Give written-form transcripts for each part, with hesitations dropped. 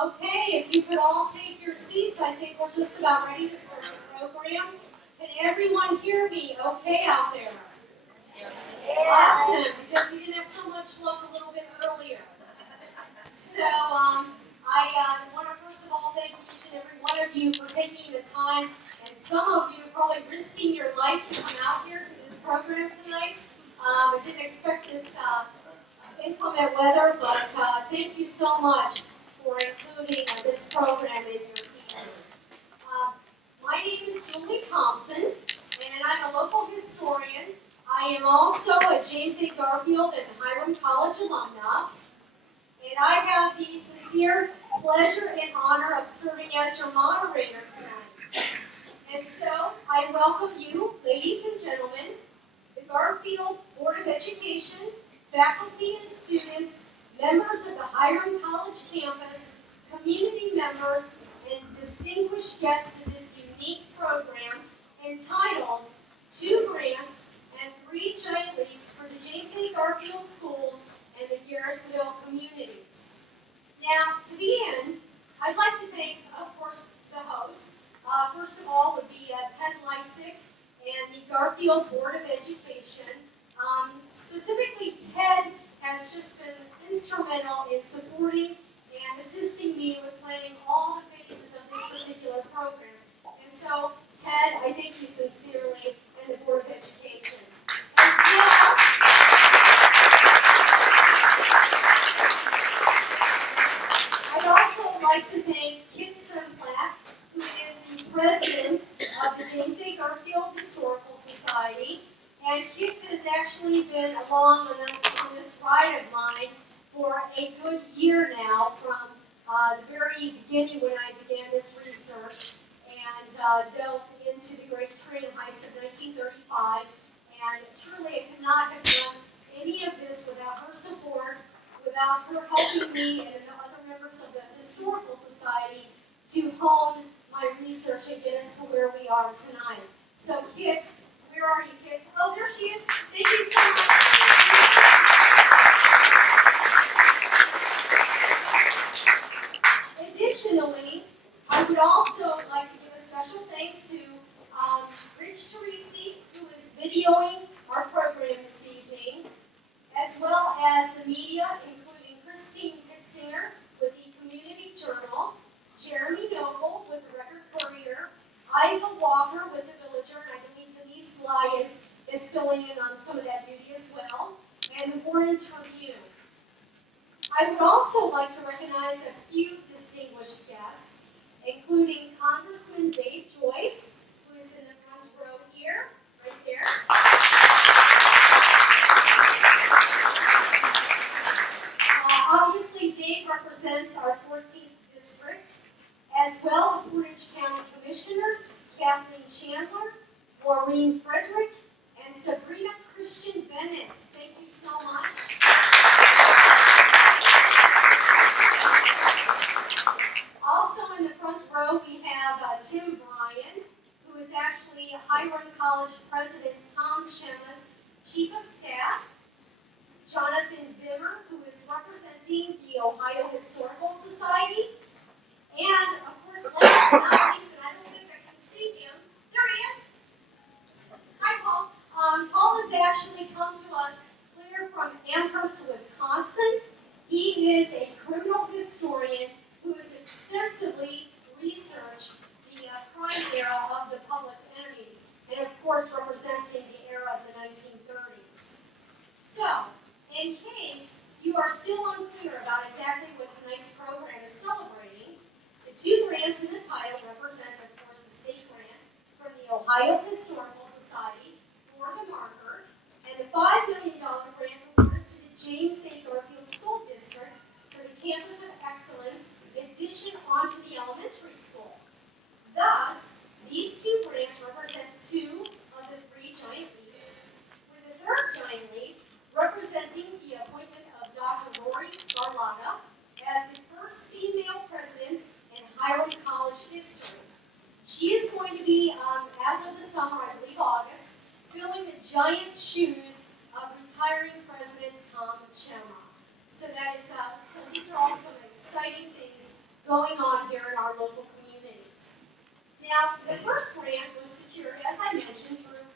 Okay, if you could all take your seats, I think we're just about ready to start the program. Can everyone hear me okay out there? Yes. Awesome, because we didn't have so much luck a little bit earlier. So I want to first of all thank each and every one of you for taking the time, and some of you are probably risking your life to come out here to this program tonight. I didn't expect this inclement weather, but thank you so much for including this program in your evening. My name is Julie Thompson, and I'm a local historian. I am also a James A. Garfield and Hiram College alumna, and I have the sincere pleasure and honor of serving as your moderator tonight. And so I welcome you, ladies and gentlemen, the Garfield Board of Education, faculty and students, members of the Hiram College campus, community members, and distinguished guests to this unique program entitled 2 Grants and 3 Giant Leaps for the James A. Garfield Schools and the Garrettsville communities. Now, to begin, I'd like to thank, of course, the hosts. First of all would be Ted Lysick and the Garfield Board of Education. Specifically, Ted has just been instrumental in supporting and assisting me with planning all the phases of this particular program. And so, Ted, I thank you sincerely, and the Board of Education. As well, I'd also like to thank Kit Semplak, who is the president of the James A. Garfield Historical Society. And Kit has actually been along on this ride of mine for a good year now, from the very beginning when I began this research and delved into the Great Train Heist of 1935. And truly, I could not have done any of this without her support, without her helping me and the other members of the Historical Society to hone my research and get us to where we are tonight. So, Kit, where are you, Kit? Oh, there she is. Thank you so much. Additionally, I would also like to give a special thanks to Rich Teresi, who is videoing our program this evening, as well as the media, including Christine Pitzinger with the Community Journal, Jeremy Noble with the Record Courier, Iva Walker with the Villager, and I believe Denise Bly is filling in on some of that duty as well, and the Morning Tribune. I would also like to recognize a few distinguished guests, including Congressman Dave Joyce, who is in the front row here, right there. Obviously, Dave represents our 14th district, as well as Portage County Commissioners Kathleen Chandler, Maureen Frederick, and Sabrina Christian Bennett. Thank you so much. Also in the front row, we have Tim Bryan, who is actually Hiram College President Tom Schema's Chief of Staff, Jonathan Bimmer, who is representing the the Ohio Historical Society. And, of course, last but not least, and I don't think I can see him. There he is. Hi, Paul. Paul has actually come to us clear from Amherst, Wisconsin. He is a criminal historian who has extensively researched the crime era of the public enemies, and of course representing the era of the 1930s. So, in case you are still unclear about exactly what tonight's program is celebrating, the two grants in the title represent, of course, the state grant from the Ohio Historical Society for the marker, and the $5 million grant awarded to the James A. Garfield School District for the Campus of Excellence addition onto the elementary school. Thus, these two grants represent two of the three giant leaps, with the third giant leap representing the appointment of Dr. Lori Garlotta as the first female president in Hiram College history. She is going to be, as of the summer, I believe August, filling the giant shoes of retiring President Tom Chema. So that is, so these are all some exciting things going on here in our local communities. Now, the first grant was secured, as I mentioned, through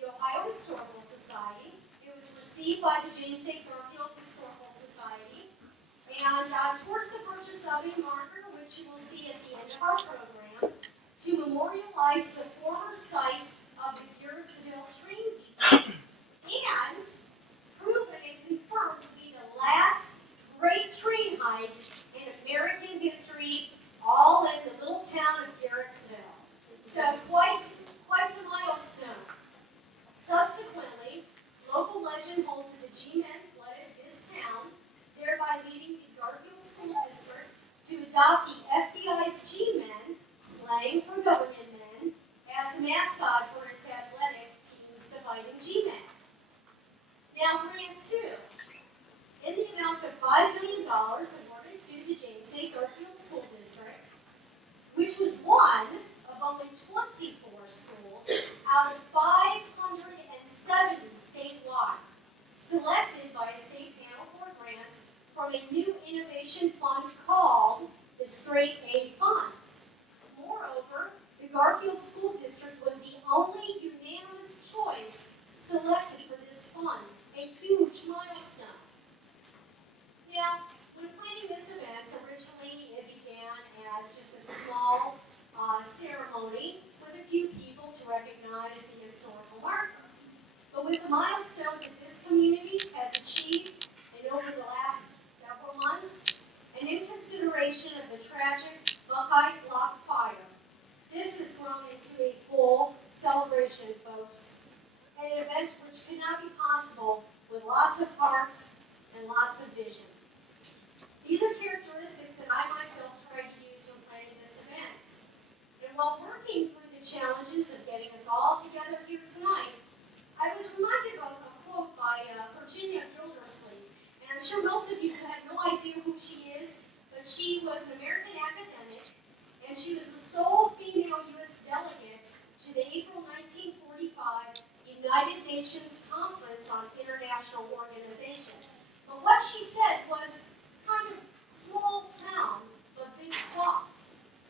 the Ohio Historical Society. It was received by the James A. Garfield Historical Society. And towards the purchase of a marker, which you will see at the end of our program, to memorialize the former site of the Garrettsville train depot and proven and confirmed to be the last great train heist in American history, all in the little town of Garrettsville. So quite a milestone. Subsequently, local legend holds that the G-men flooded this town, thereby leading the Garfield School District to adopt the FBI's G-men, slang for government men, as the mascot for its athletic teams, the Fighting G-men. Now, grant two. In the amount of $5 million awarded to the James A. Garfield School District, which was one of only 24 schools out of 570 statewide, selected by a state panel for grants from a new innovation fund called the Straight A Fund. Moreover, the Garfield School District was the only unanimous choice selected for this fund, a huge milestone. Now, when planning this event, originally it began as just a small ceremony with a few people to recognize the historical marker. But with the milestones that this community has achieved and over the last several months, and in consideration of the tragic Buckeye Block fire, this has grown into a full celebration, folks, and an event which could not be possible with lots of heart and lots of vision. These are characteristics that I myself tried to use when planning this event. And while working through the challenges of getting us all together here tonight, I was reminded of a quote by Virginia Gildersleeve. And I'm sure most of you have no idea who she is, but she was an American academic, and she was the sole female U.S. delegate to the April 1945 United Nations Conference on International Organizations. But what she said was kind of small town, but big thought.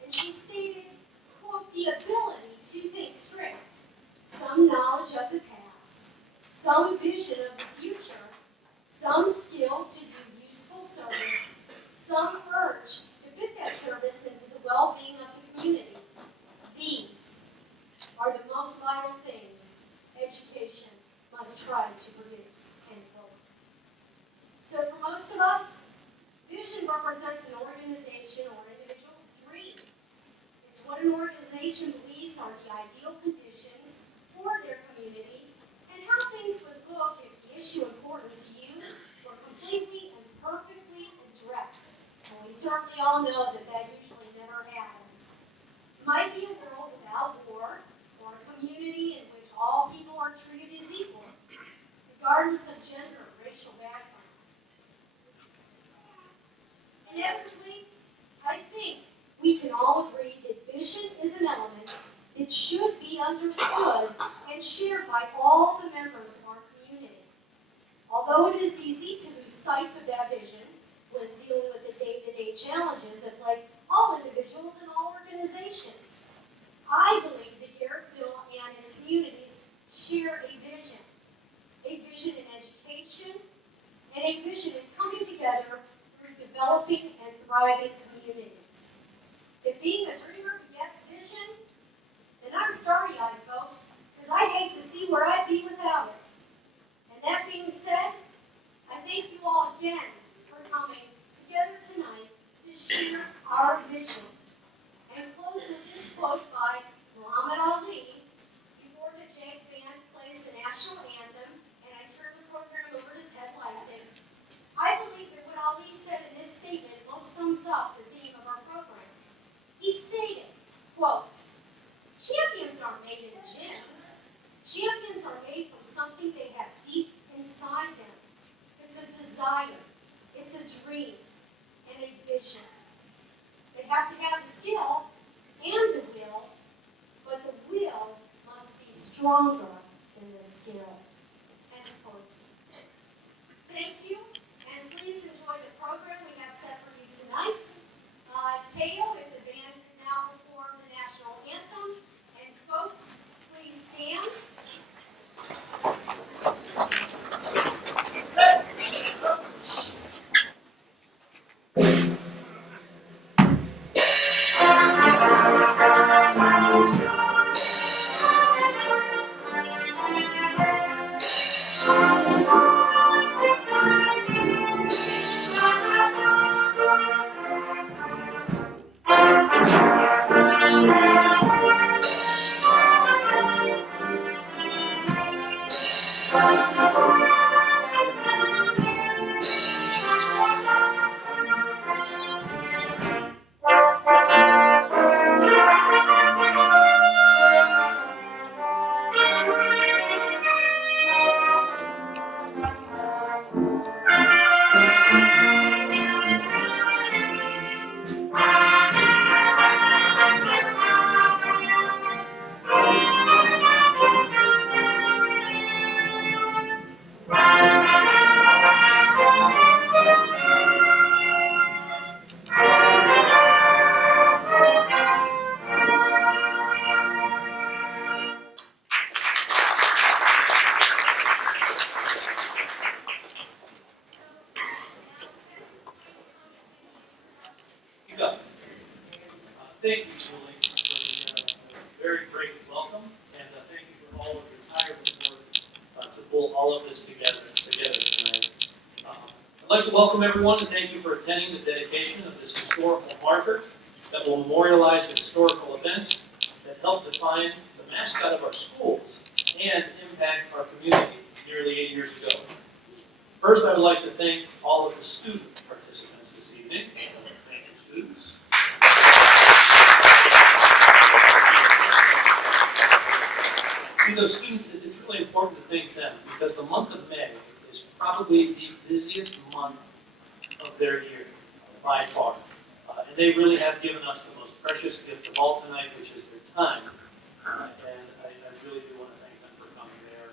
And she stated, quote, the ability to think straight, some knowledge of the past, some vision of the future, some skill to do useful service, some urge to fit that service into the well-being of the community. These are the most vital things education must try to produce, end quote. So for most of us, vision represents an organization or individual's dream. It's what an organization believes are the ideal conditions for their community and how things would look if the issue important to you were completely and perfectly addressed. And we certainly all know that that usually never happens. It might be a world without war or a community in which all people are treated as equals, regardless of gender or racial background. Inevitably, I think we can all agree that vision is an element that should be understood and shared by all the members of our community. Although it is easy to lose sight of that vision when dealing with challenges that plague all individuals and all organizations. I believe that Garrettsville and its communities share a vision in education, and a vision in coming together through developing and thriving communities. If being a dreamer begets vision, then I'm starry-eyed, folks, because I hate to see where I'd be without it. And that being said, I thank you all again for coming together tonight to share our vision. And close with this quote by Muhammad Ali before the Jag Band plays the national anthem, and I turn the program over to Ted Lysing. I believe that what Ali said in this statement most sums up the theme of our program. He stated, quote, "Champions aren't made in gyms. Champions are made from something they have deep inside them. It's a desire, it's a dream, and a vision. They have to have the skill and the will, but the will must be stronger than the skill." End quote. Thank you, and please enjoy the program we have set for you tonight. Teo, if the band can now perform the national anthem, and folks, please stand. Thank you, Julie, for the very great welcome, and thank you for all of your tireless work to pull all of this together tonight. I'd like to welcome everyone and thank you for attending the dedication of this historical marker that will memorialize the historical events that helped define the mascot of our schools and impact our community nearly 8 years ago. First, I would like to thank all of the student participants this evening. Thank you, students. See, those students, it's really important to thank them because the month of May is probably the busiest month of their year, by far. And they really have given us the most precious gift of all tonight, which is their time. And I really do want to thank them for coming there.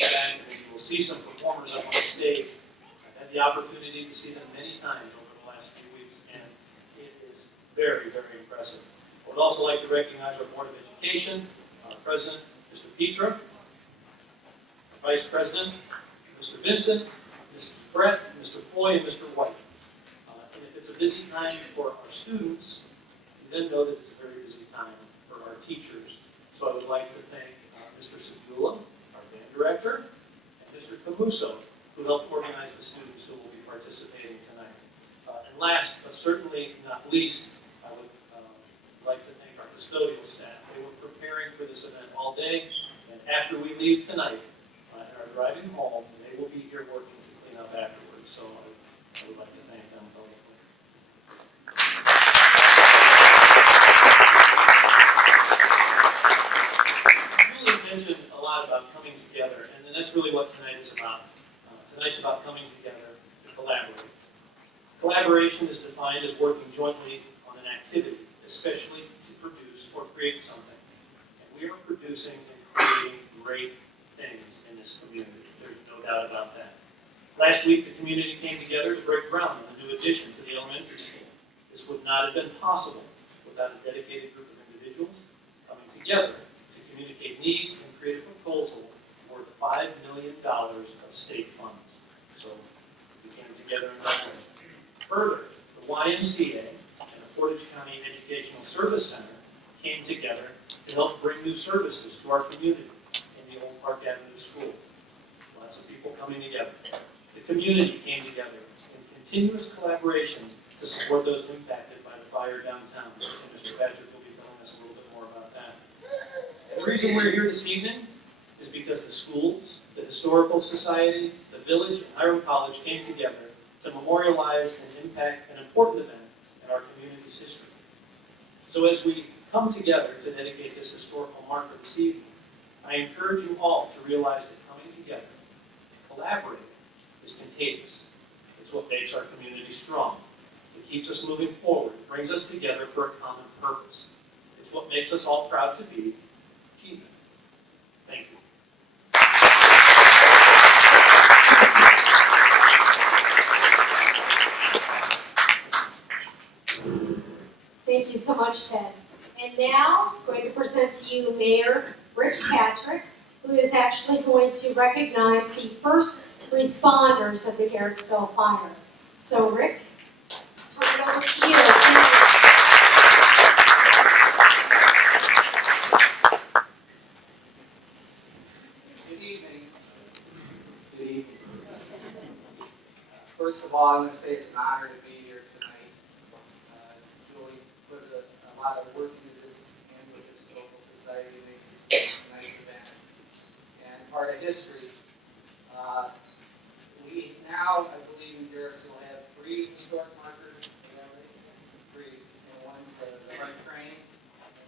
And you will see some performers up on the stage. I've had the opportunity to see them many times over the last few weeks, and it is very, very impressive. I would also like to recognize our Board of Education, our President, Mr. Petra, Vice President, Mr. Vincent, Mrs. Brett, Mr. Foy, and Mr. White. And if it's a busy time for our students, you then know that it's a very busy time for our teachers. So I would like to thank Mr. Segula, our band director, and Mr. Camuso, who helped organize the students who will be participating tonight. And last, but certainly not least, I would like to thank our custodial staff. They were preparing for this event all day, and after we leave tonight and are driving home, they will be here working to clean up afterwards. So I would like to thank them publicly. Julie mentioned a lot about coming together, and that's really what tonight is about. Tonight's about coming together to collaborate. Collaboration is defined as working jointly on an activity, especially to produce or create something. And we are producing and creating great things in this community. There's no doubt about that. Last week, the community came together to break ground on a new addition to the elementary school. This would not have been possible without a dedicated group of individuals coming together to communicate needs and create a proposal worth $5 million of state funds. So we came together in that way. Further, the YMCA and the Portage County Educational Service Center came together to help bring new services to our community in the Old Park Avenue School. Lots of people coming together. The community came together in continuous collaboration to support those impacted by the fire downtown. And Mr. Patrick will be telling us a little bit more about that. And the reason we're here this evening is because the schools, the Historical Society, the village, and Hiram College came together to memorialize and impact an important event in our community's history. So as we come together to dedicate this historical marker this evening, I encourage you all to realize that coming together, collaborating, is contagious. It's what makes our community strong. It keeps us moving forward, brings us together for a common purpose. It's what makes us all proud to be G-Men. Thank you. Thank you so much, Ted. And now, I'm going to present to you Mayor Rick Patrick, who is actually going to recognize the first responders of the Garrettsville fire. So, Rick, turn it over to you. Good evening. Good evening. First of all, I'm going to say it's an honor to be here tonight. Julie put a lot of work into this and with the Historical Society to make this a nice event and part of history. We now, I believe, in Garrettsville have 3 historic markers. Is that right? 3. And one's the Hart Crane,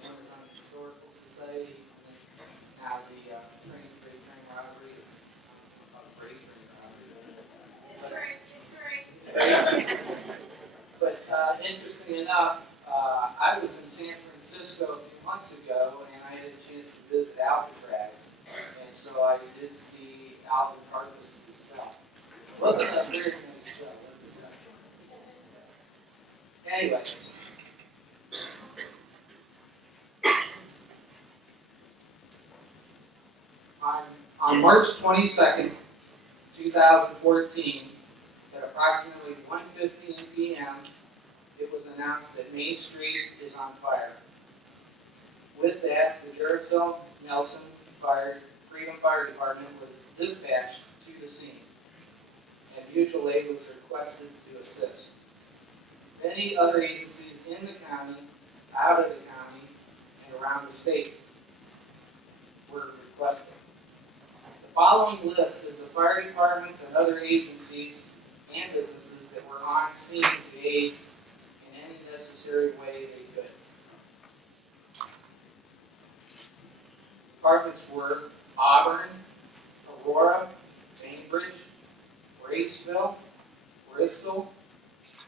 and one is on the Historical Society, and then now the freight train robbery. Freight train robbery. It's great. But interestingly enough, I was in San Francisco a few months ago, and I had a chance to visit Alcatraz, and so I did see Alvin Carlos' cell. It wasn't a very nice cell. Anyways. On March 22nd, 2014, at approximately 1:15 p.m., it was announced that Main Street is on fire. With that, the Garrettsville Nelson Freedom Fire Department was dispatched to the scene, and mutual aid was requested to assist. Many other agencies in the county, out of the county, and around the state were requested. The following list is the fire departments and other agencies and businesses that were on scene to aid in any necessary way they could. Departments were Auburn, Aurora, Bainbridge, Graceville, Bristol,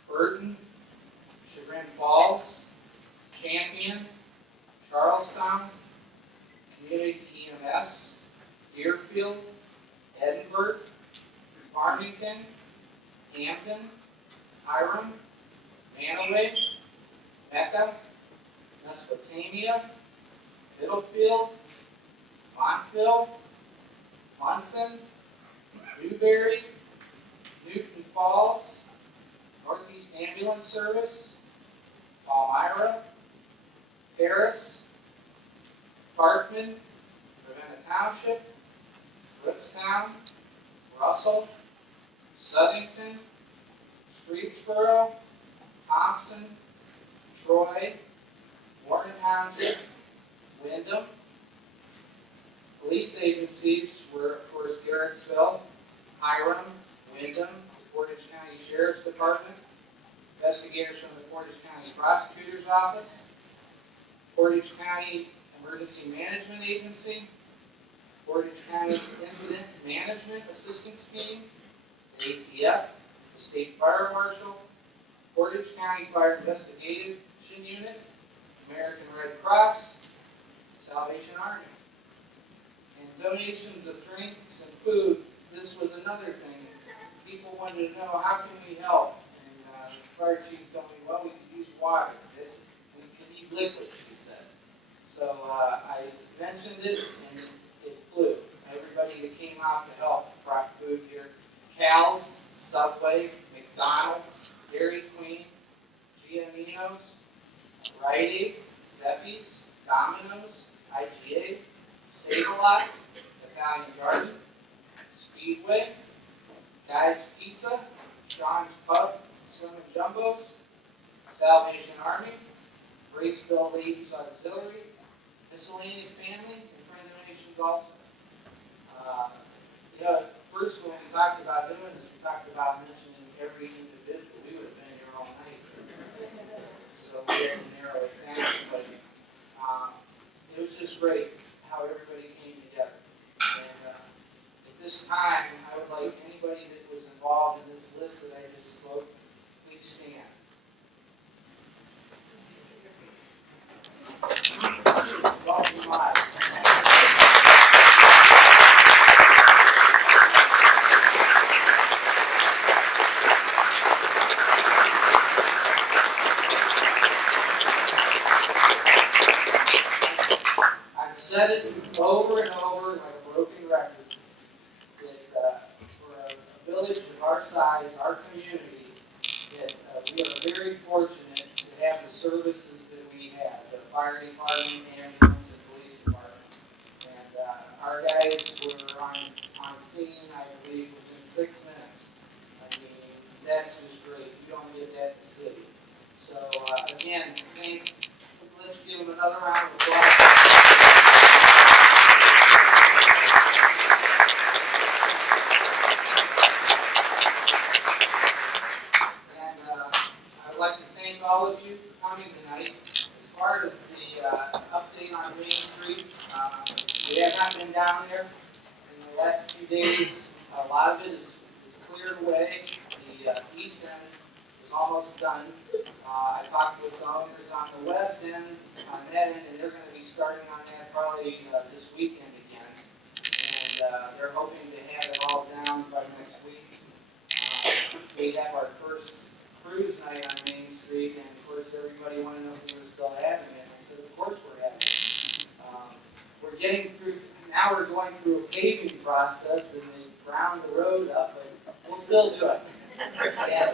Burton, Chagrin Falls, Champion, Charlestown, Community EMS, Deerfield, Edinburgh, Farmington, Hampton, Hiram, Manaway, Mecca, Mesopotamia, Middlefield, Montville, Munson, Newberry, Newton Falls, Northeast Ambulance Service, Palmyra, Paris, Parkman, Ravenna Township, Kutztown, Russell, Southington, Streetsboro, Thompson, Troy, Warren Township, Wyndham. Police agencies were, of course, Garrettsville, Hiram, Wyndham, the Portage County Sheriff's Department, investigators from the Portage County Prosecutor's Office, Portage County Emergency Management Agency, Portage County Incident Management Assistance Team, the ATF, the State Fire Marshal, Portage County Fire Investigation Unit, American Red Cross, Salvation Army. And donations of drinks and food, this was another thing. People wanted to know, how can we help? And the fire chief told me, well, we could use water. We could use liquids, he said. So I mentioned it, and it flew. Everybody that came out to help brought food here. Cal's, Subway, McDonald's, Dairy Queen, Giannino's, Rite Aid, Zeppi's, Domino's, IGA, Save-A-Lot, Italian Garden, Speedway, Guy's Pizza, John's Pub, Slim and Jumbo's, Salvation Army, Garrettsville Ladies Auxiliary, Miscellaneous Family, and Friend Donations also. First when we talked about doing this, we talked about mentioning every individual. We would have been here all night. So we had to narrow it down, but it was just great how everybody came together. And at this time, I would like anybody that was involved in this list that I just spoke, please stand. Welcome live. I've said it over and over like a broken record that for a village of our size, our community, that we are very fortunate to have the services that we have, the fire department, ambulance, and police department. And our guys were on scene, I believe, within 6 minutes. I mean, that's just great. You don't get that in the city. So again, let's give them another round of applause. And I'd like to thank all of you for coming tonight. As far as the update on Main Street, we have not been down there in the last few days. A lot of it is cleared away. The east end is almost done. I talked with the owners on the west end, on that end, and they're going to be starting on that probably this weekend again. And they're hoping to have it all down by next week. We have our first cruise night on Main Street, and of course everybody wanted to know if we were still having it. And I said, of course we're having it. We're getting through, now we're going through a paving process, and they ground the road up, but we'll still do it. And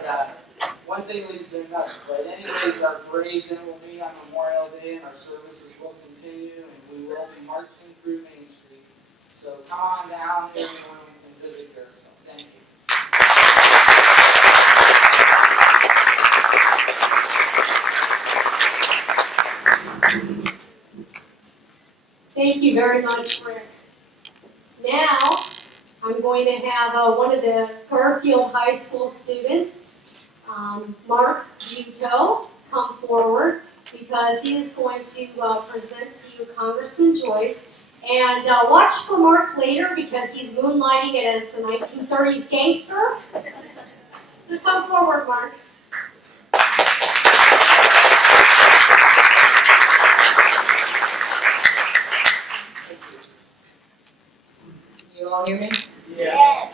one thing leads to another. But anyways, our parade then will be on Memorial Day, and our services will continue, and we will be marching through Main Street. So come on down, everyone, and visit Garrettsville. Thank you. Thank you very much, Rick. Now, I'm going to have one of the Garrettsville High School students, Mark Buteau, come forward because he is going to present to you Congressman Joyce. And watch for Mark later because he's moonlighting as a 1930s gangster. So come forward, Mark. You all hear me? Yeah.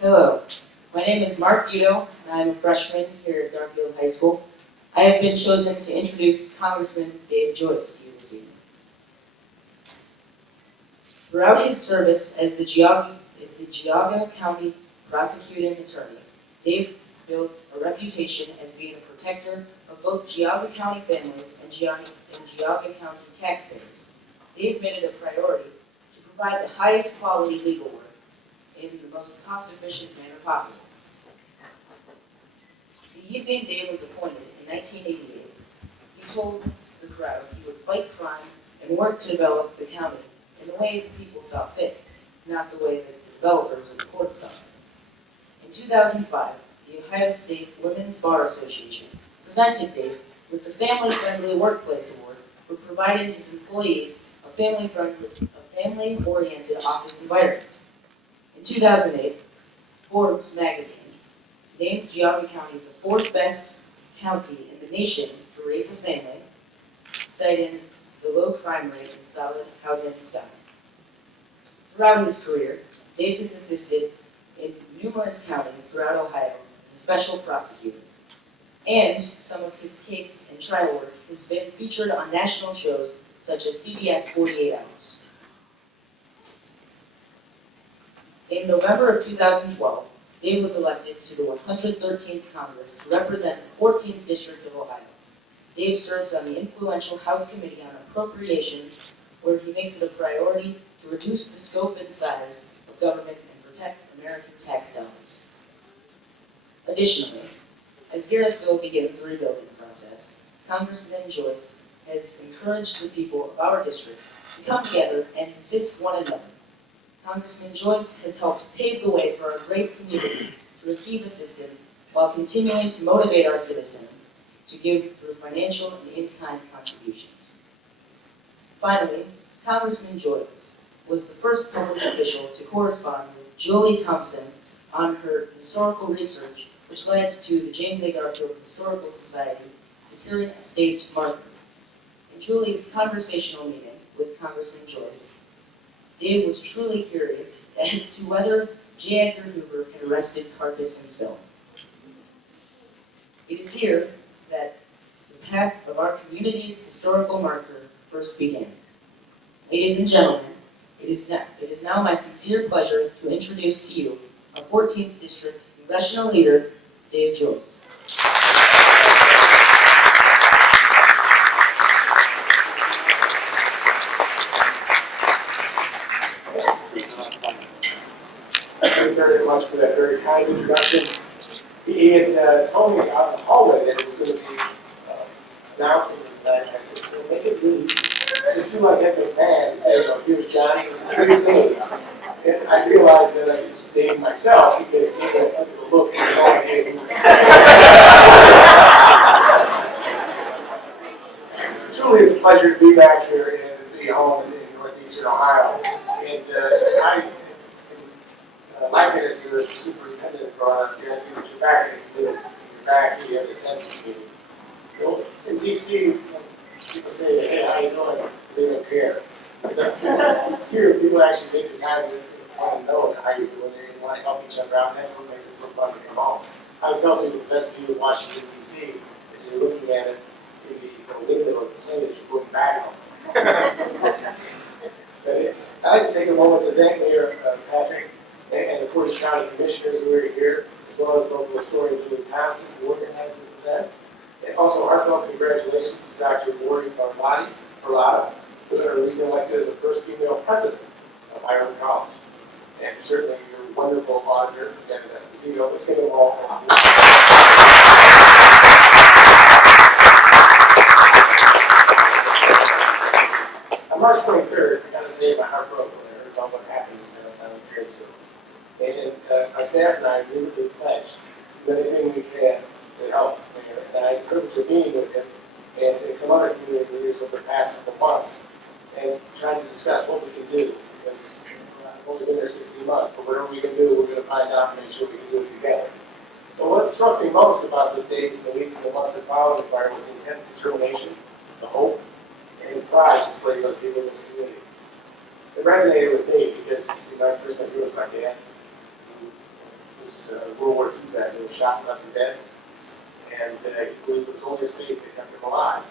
Hello, my name is Mark Buteau, and I'm a freshman here at Garrettsville High School. I have been chosen to introduce Congressman Dave Joyce to you this evening. Throughout his service as the Geauga County Prosecuting Attorney, Dave built a reputation as being a protector of both Geauga County families and Geauga County taxpayers. Dave made it a priority to provide the highest quality legal work in the most cost-efficient manner possible. The evening Dave was appointed in 1988, he told the crowd he would fight crime and work to develop the county in the way the people saw fit, not the way that the developers and the courts saw it. In 2005, the Ohio State Women's Bar Association presented Dave with the Family Friendly Workplace Award for providing his employees a family-oriented office environment. In 2008, Forbes magazine named Geauga County the 4th best county in the nation to raise a family, citing the low crime rate and solid housing stock. Throughout his career, Dave has assisted in numerous counties throughout Ohio as a special prosecutor. And some of his case and trial work has been featured on national shows such as CBS 48 Hours. In November of 2012, Dave was elected to the 113th Congress to represent the 14th District of Ohio. Dave serves on the influential House Committee on Appropriations, where he makes it a priority to reduce the scope and size of government and protect American tax dollars. Additionally, as Garrettsville begins the rebuilding process, Congressman Joyce has encouraged the people of our district to come together and assist one another. Congressman Joyce has helped pave the way for our great community to receive assistance while continuing to motivate our citizens to give through financial and in-kind contributions. Finally, Congressman Joyce was the first public official to correspond with Julie Thompson on her historical research, which led to the James A. Garfield Historical Society securing a state marker. In Julie's conversational meeting with Congressman Joyce, Dave was truly curious as to whether J. Edgar Hoover had arrested Carcass himself. It is here that the path of our community's historical marker first began. Ladies and gentlemen, it is now my sincere pleasure to introduce to you our 14th District Congressional Leader, Dave Joyce. Thank you very much for that very kind introduction. He had told me out in the hallway that it was going to be announcing tonight. I said, well, make it really easy. Just do like Ed McMahon and say, well, here's Johnny, here's Dave. And I realized that I was Dave myself because he gave that much of a look and no idea who. Truly is a pleasure to be back here and be home in northeastern Ohio. And my parents were superintendent brought up, you have to get your back in your back, you have a sense of community. You know, in DC, people say, hey, how you doing? They don't care. Here, people actually take the time to want to know how you're doing and want to help each other out, and that's what makes it so fun to come home. I was telling people the best view of Washington, D.C. is you're looking at it in the window of the plane that you're looking back on. I'd like to take a moment to thank Mayor Patrick and the Portage County Commissioners who are here, as well as local historian Julie Thompson, who organizes the event. And also heartfelt congratulations to Dr. Lori Parlata, who was recently elected as the first female president of Hiram College. And certainly your wonderful auditor, Kevin Esposito. Let's give them all a lot. On March 23rd, I got to tell you my heart broke when I heard about what happened down in Garrettsville. And my staff and I immediately pledged to do anything we can to help the mayor. And I had the privilege of meeting with him and some other community leaders over the past couple of months and trying to discuss what we can do. Because I've only been there 16 months, but whatever we can do, we're going to find out and make sure we can do it together. But what struck me most about those days and the weeks and the months that followed the fire was the intense determination, the hope, and the pride displayed by the people in this community. It resonated with me because, you see, my first I grew with my dad, who was a World War II vet, who was shot and left for dead. And he believed it was only his faith that kept him alive.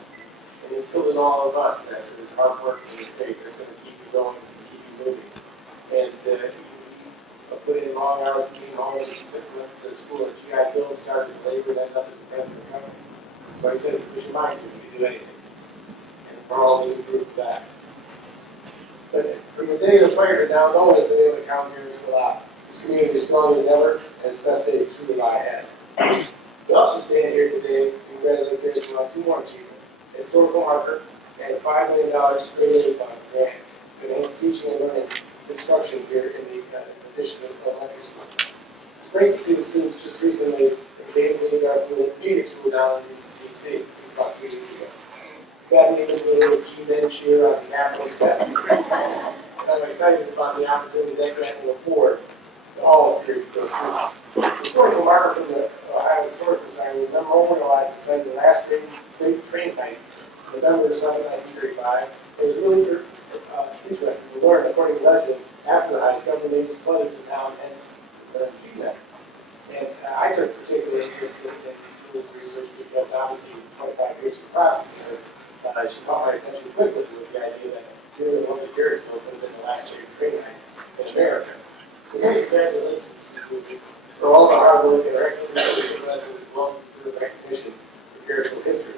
And he instilled in all of us that it was hard work and your faith that's going to keep you going and keep you moving. And he put in long hours, he came home, he went to school at GI Bill, started as a laborer, ended up as a president of the company. So he said, if you push your mind to it, you can do anything. And we're all living proof of that. But from the day of the fire to now, no one has been able to count years without. This community is stronger than ever, and its best days truly lie ahead. We also stand here today to congratulate Garrettsville on two more achievements: a historical marker and a $5 million straight A fund grant to enhance teaching and learning construction here in the addition of elementary school. It's great to see the students just recently from James A. Garfield Intermediate School down in D.C. about 3 weeks ago. Got me into a little G-Men cheer on the Capitol steps. I'm excited about the opportunities that grant will afford to all of those students. The historical marker from the Ohio Historical Society will memorialize the site of the last great train heist, November 7, 1935. It was really interesting to learn, according to legend, after the heist, government made his pledge to town, hence achieve that. And I took particular interest in Julie's research because obviously, 25 years as a prosecutor, she caught my attention quickly with the idea that here in one of Garrettsville could have been the last chain train heist in America. So, congratulations for all the hard work and our excellent research led to this well-deserved recognition for Garrettsville history.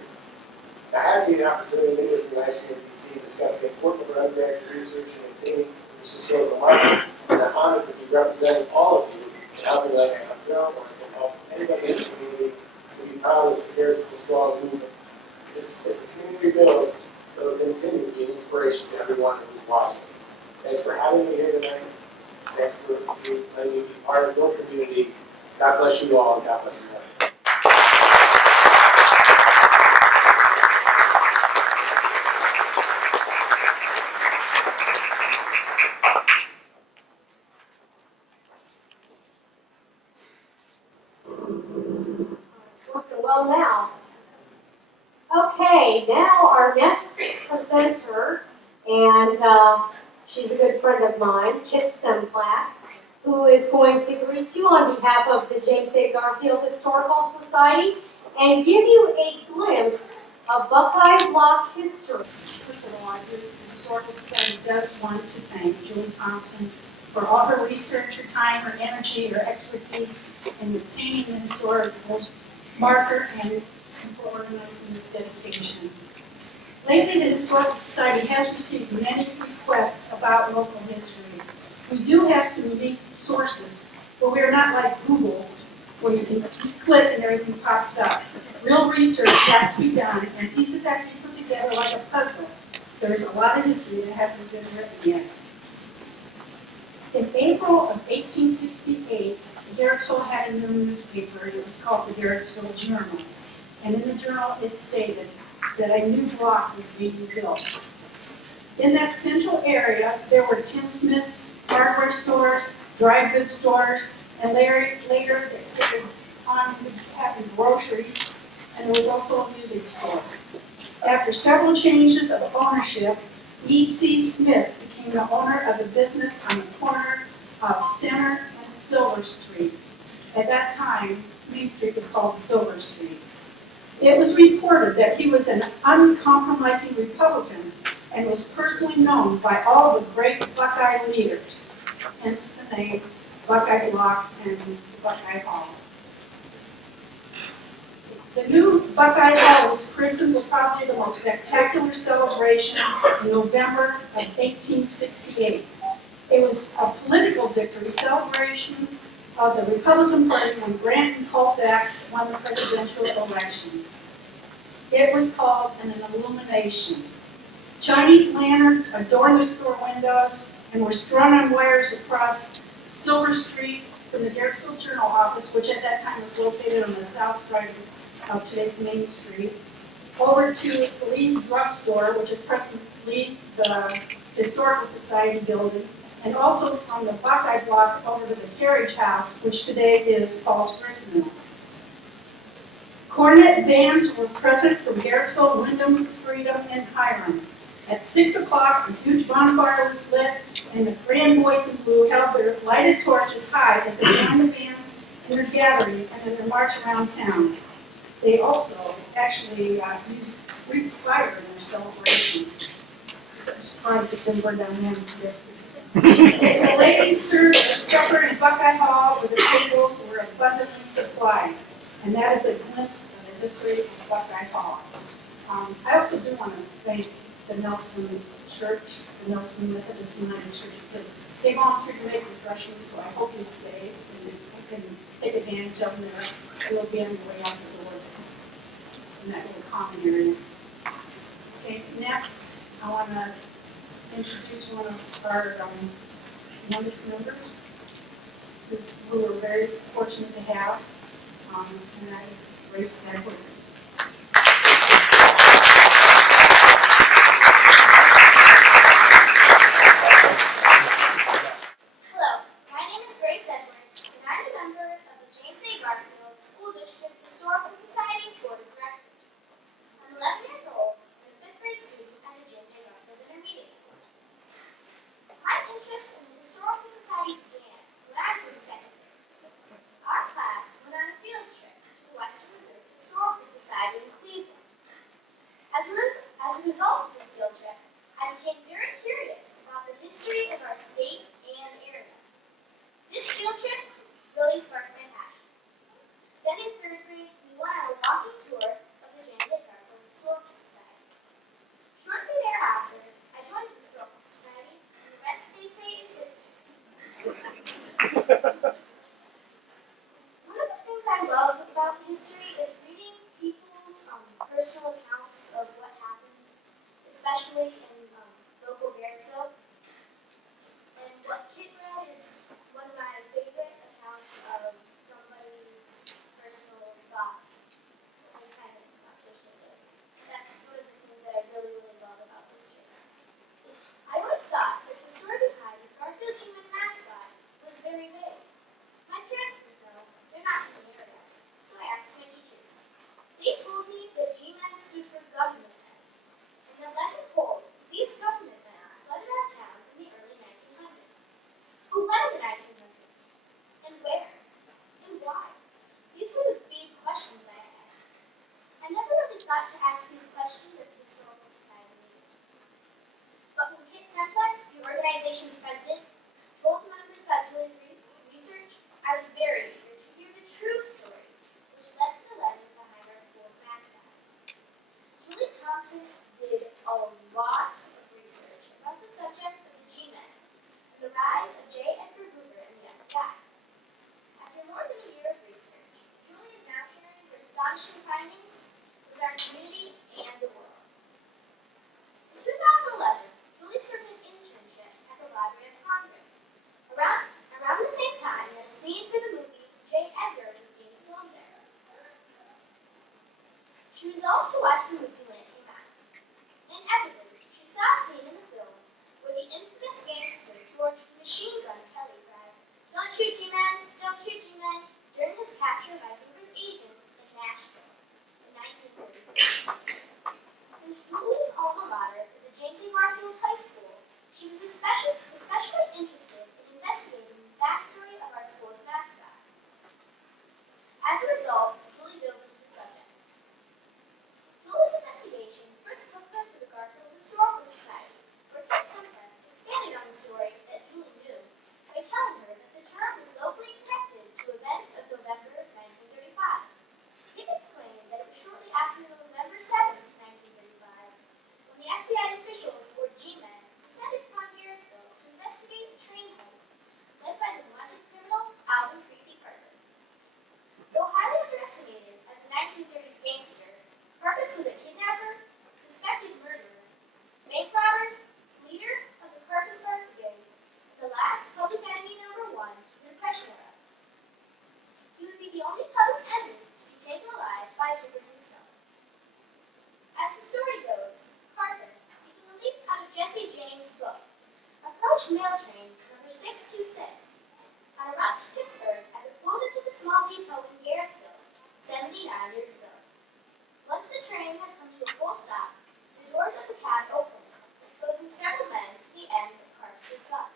I had the opportunity to meet with the ICMPC discussing the importance of our undergraduate research and obtaining this historical marker, and I'm honored to be representing all of you in helping like I feel or can help anybody in the community to be proud of the Garrettsville strong movement. It's a community build that will continue to be an inspiration to everyone who's watching. Thanks for having me here tonight. Thanks for letting me be part of your community. God bless you all, and God bless you all. It's working well now. Okay, now our next presenter, and she's a good friend of mine, Kit Semplak, who is going to greet you on behalf of the James A. Garfield Historical Society and give you a glimpse of Buckeye Block history. First of all, the Historical Society does want to thank Julie Thompson for all her research, her time, her energy, her expertise in obtaining the historical marker and for organizing this dedication. Lately, the Historical Society has received many requests about local history. We do have some unique sources, but we are not like Google, where you can click and everything pops up. Real research has to be done, and pieces have to be put together like a puzzle. There's a lot of history that hasn't been written yet. In April of 1868, Garrettsville had a new newspaper. It was called the Garrettsville Journal. And in the journal, it stated that a new block was being built. In that central area, there were tinsmiths, hardware stores, dry goods stores, and later they carried on having groceries, and there was also a music store. After several changes of ownership, E.C. Smith became the owner of the business on the corner of Center and Silver Street. At that time, Main Street was called Silver Street. It was reported that he was an uncompromising Republican and was personally known by all the great Buckeye leaders, hence the name Buckeye Block and Buckeye Hall. The new Buckeye Hall was christened with probably the most spectacular celebration in November of 1868. It was a political victory celebration of the Republican Party when Grant and Colfax won the presidential election. It was called an illumination. Chinese lanterns adorned the store windows and were strung on wires across Silver Street from the Garrettsville Journal office, which at that time was located on the south side of today's Main Street, over to Lee's Drugstore, which is presently the Historical Society building, and also from the Buckeye Block over to the Carriage House, which today is Paul's Gristmill. Cornet bands were present from Garrettsville, Windham, Freedom, and Hiram. At 6 o'clock, a huge bonfire was lit, and the Grand Boys in Blue held their lighted torches high as they joined the bands in their gathering and in their march around town. They also actually used Greek fire in their celebration. So I'm surprised it didn't burn down the district. The ladies served supper in Buckeye Hall, where the tables were abundantly supplied. And that is a glimpse of the history of Buckeye Hall. I also do want to thank the Nelson Church, the Nelson Methodist United Church, because they volunteered to make refreshments, so I hope you stay and you can take advantage of them. They'll be on your way out the door in that little common area. Okay, next, I want to introduce one of our youngest members, who we're very fortunate to have. And that is Grace Edwards. Hello, my name is Grace Edwards, and I'm a member of the James A. Garfield School District Historical Society's Board of Directors. I'm 11 years old and a 5th grade student at the James A. Garfield Intermediate School. My interest in the Historical Society began when I was in 2nd grade. third grade, we went on a walking tour of the James A. Garfield Historical Society. Shortly thereafter, I joined the Historical Society, and the rest they say is history. One of the things I love about history is reading people's personal accounts of what happened, especially in local Garrettsville. And what Kit read is one of my favorite accounts of somebody's personal thoughts. They kind of That's one of the things that I really, really love about history. I always thought that the story behind the Garfield G-Man mascot was very vague. My parents didn't know. They're not from the area. So I asked my teachers. They told me that G-Men stood for government men. And the legend holds these government men flooded our town in the early 1900s. But when in the 1900s? And where? And why? These were the big questions I had. I never really thought to ask these questions at the Historical Society meetings. But when Kit Sempler, the organization's president, told the members about Julie's research, I was very eager to hear the true story, which led to the legend behind our school's mascot. Julie Thompson did a lot of research about the subject of the G-Men and the rise of J. Edgar Hoover and the FBI. After more than a year of research, Julie is now sharing her astonishing findings with our community and the world. In 2011, Julie served an internship at the Library of Congress. Around the same time that a scene for the movie J. Edgar was being filmed there. She resolved to watch the movie when it came out. Inevitably, she saw a scene in the film where the infamous gangster George Machine Gun Kelly cried, "Don't shoot, G-Man! Don't shoot, G-Man!" during his capture by Hoover's agents in Nashville in 1933. Since Julie's alma mater is at James A. Garfield High School, she was especially interested in investigating the backstory of our school's mascot. As a result, Julie dove into the subject. Julie's investigation first took her to the Garfield Historical Society, where Kit Sempler expanded on the story that Julie knew by telling her that the term was locally connected to events of November 1935. Kit explained that it was shortly after November 7, 1935, when the FBI officials, or G-Men, descended upon Garrettsville to investigate a train heist led by the wanted criminal Alvin Creepy Purvis. Though highly underestimated as a 1930s gangster, Purvis was a kidnapper, suspected murderer, bank robber, leader of the Carcass Bar Brigade, and the last public enemy #1 in the Depression era. He would be the only public enemy to be taken alive by Hoover himself. As the story goes, Carcass, taking a leaf out of Jesse James' book, approached mail train number 626 on a route to Pittsburgh as it pulled into the small depot in Garrettsville 79 years ago. Once the train had come to a full stop, the doors of the cab opened, exposing several men to the end of Carcass's gun.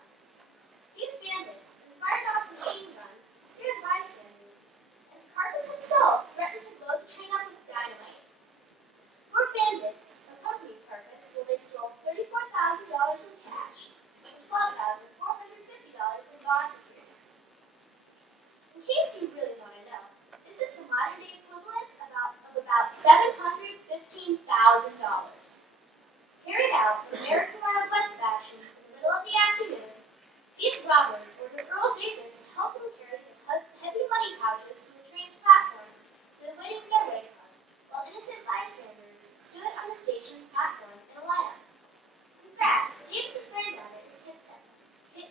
These bandits then fired off a machine gun to scare the bystanders, and Carcass himself threatened to blow the train up with dynamite. Four bandits accompanied Carcass while they stole $34,000 in cash and $12,450 in bond securities. In case you really want to know, this is the modern day equivalent of about $715,000. Carried out in American Wild West fashion in the middle of the afternoon, these robbers ordered Earl Davis to help them carry the heavy money pouches from the train's platform they were waiting to get away from, while innocent bystanders stood on the station's platform in a lineup. In fact, Davis's granddaughter is Kit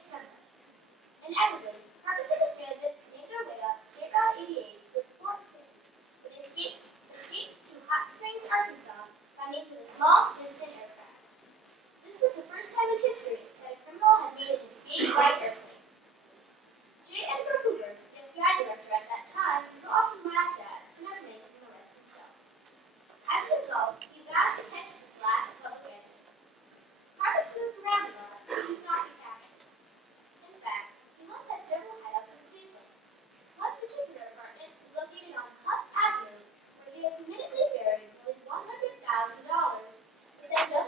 Sempler. Inevitably, Carcass and his bandits made their way up State Route 88 towards Fort Pitt, where they escaped to Hot Springs, Arkansas, by means of a small Stinson aircraft. This was the first time in history that a criminal had made an escape by airplane. J. Edgar Hoover, the FBI director at that time, was often laughed at for never making an arrest himself. As a result, he vowed to catch this last public enemy. Carcass moved around enough so he could not be captured. In fact, he once had several hideouts in Cleveland. One particular apartment was located on Huff Avenue, where he had admittedly buried nearly $100,000, but then dug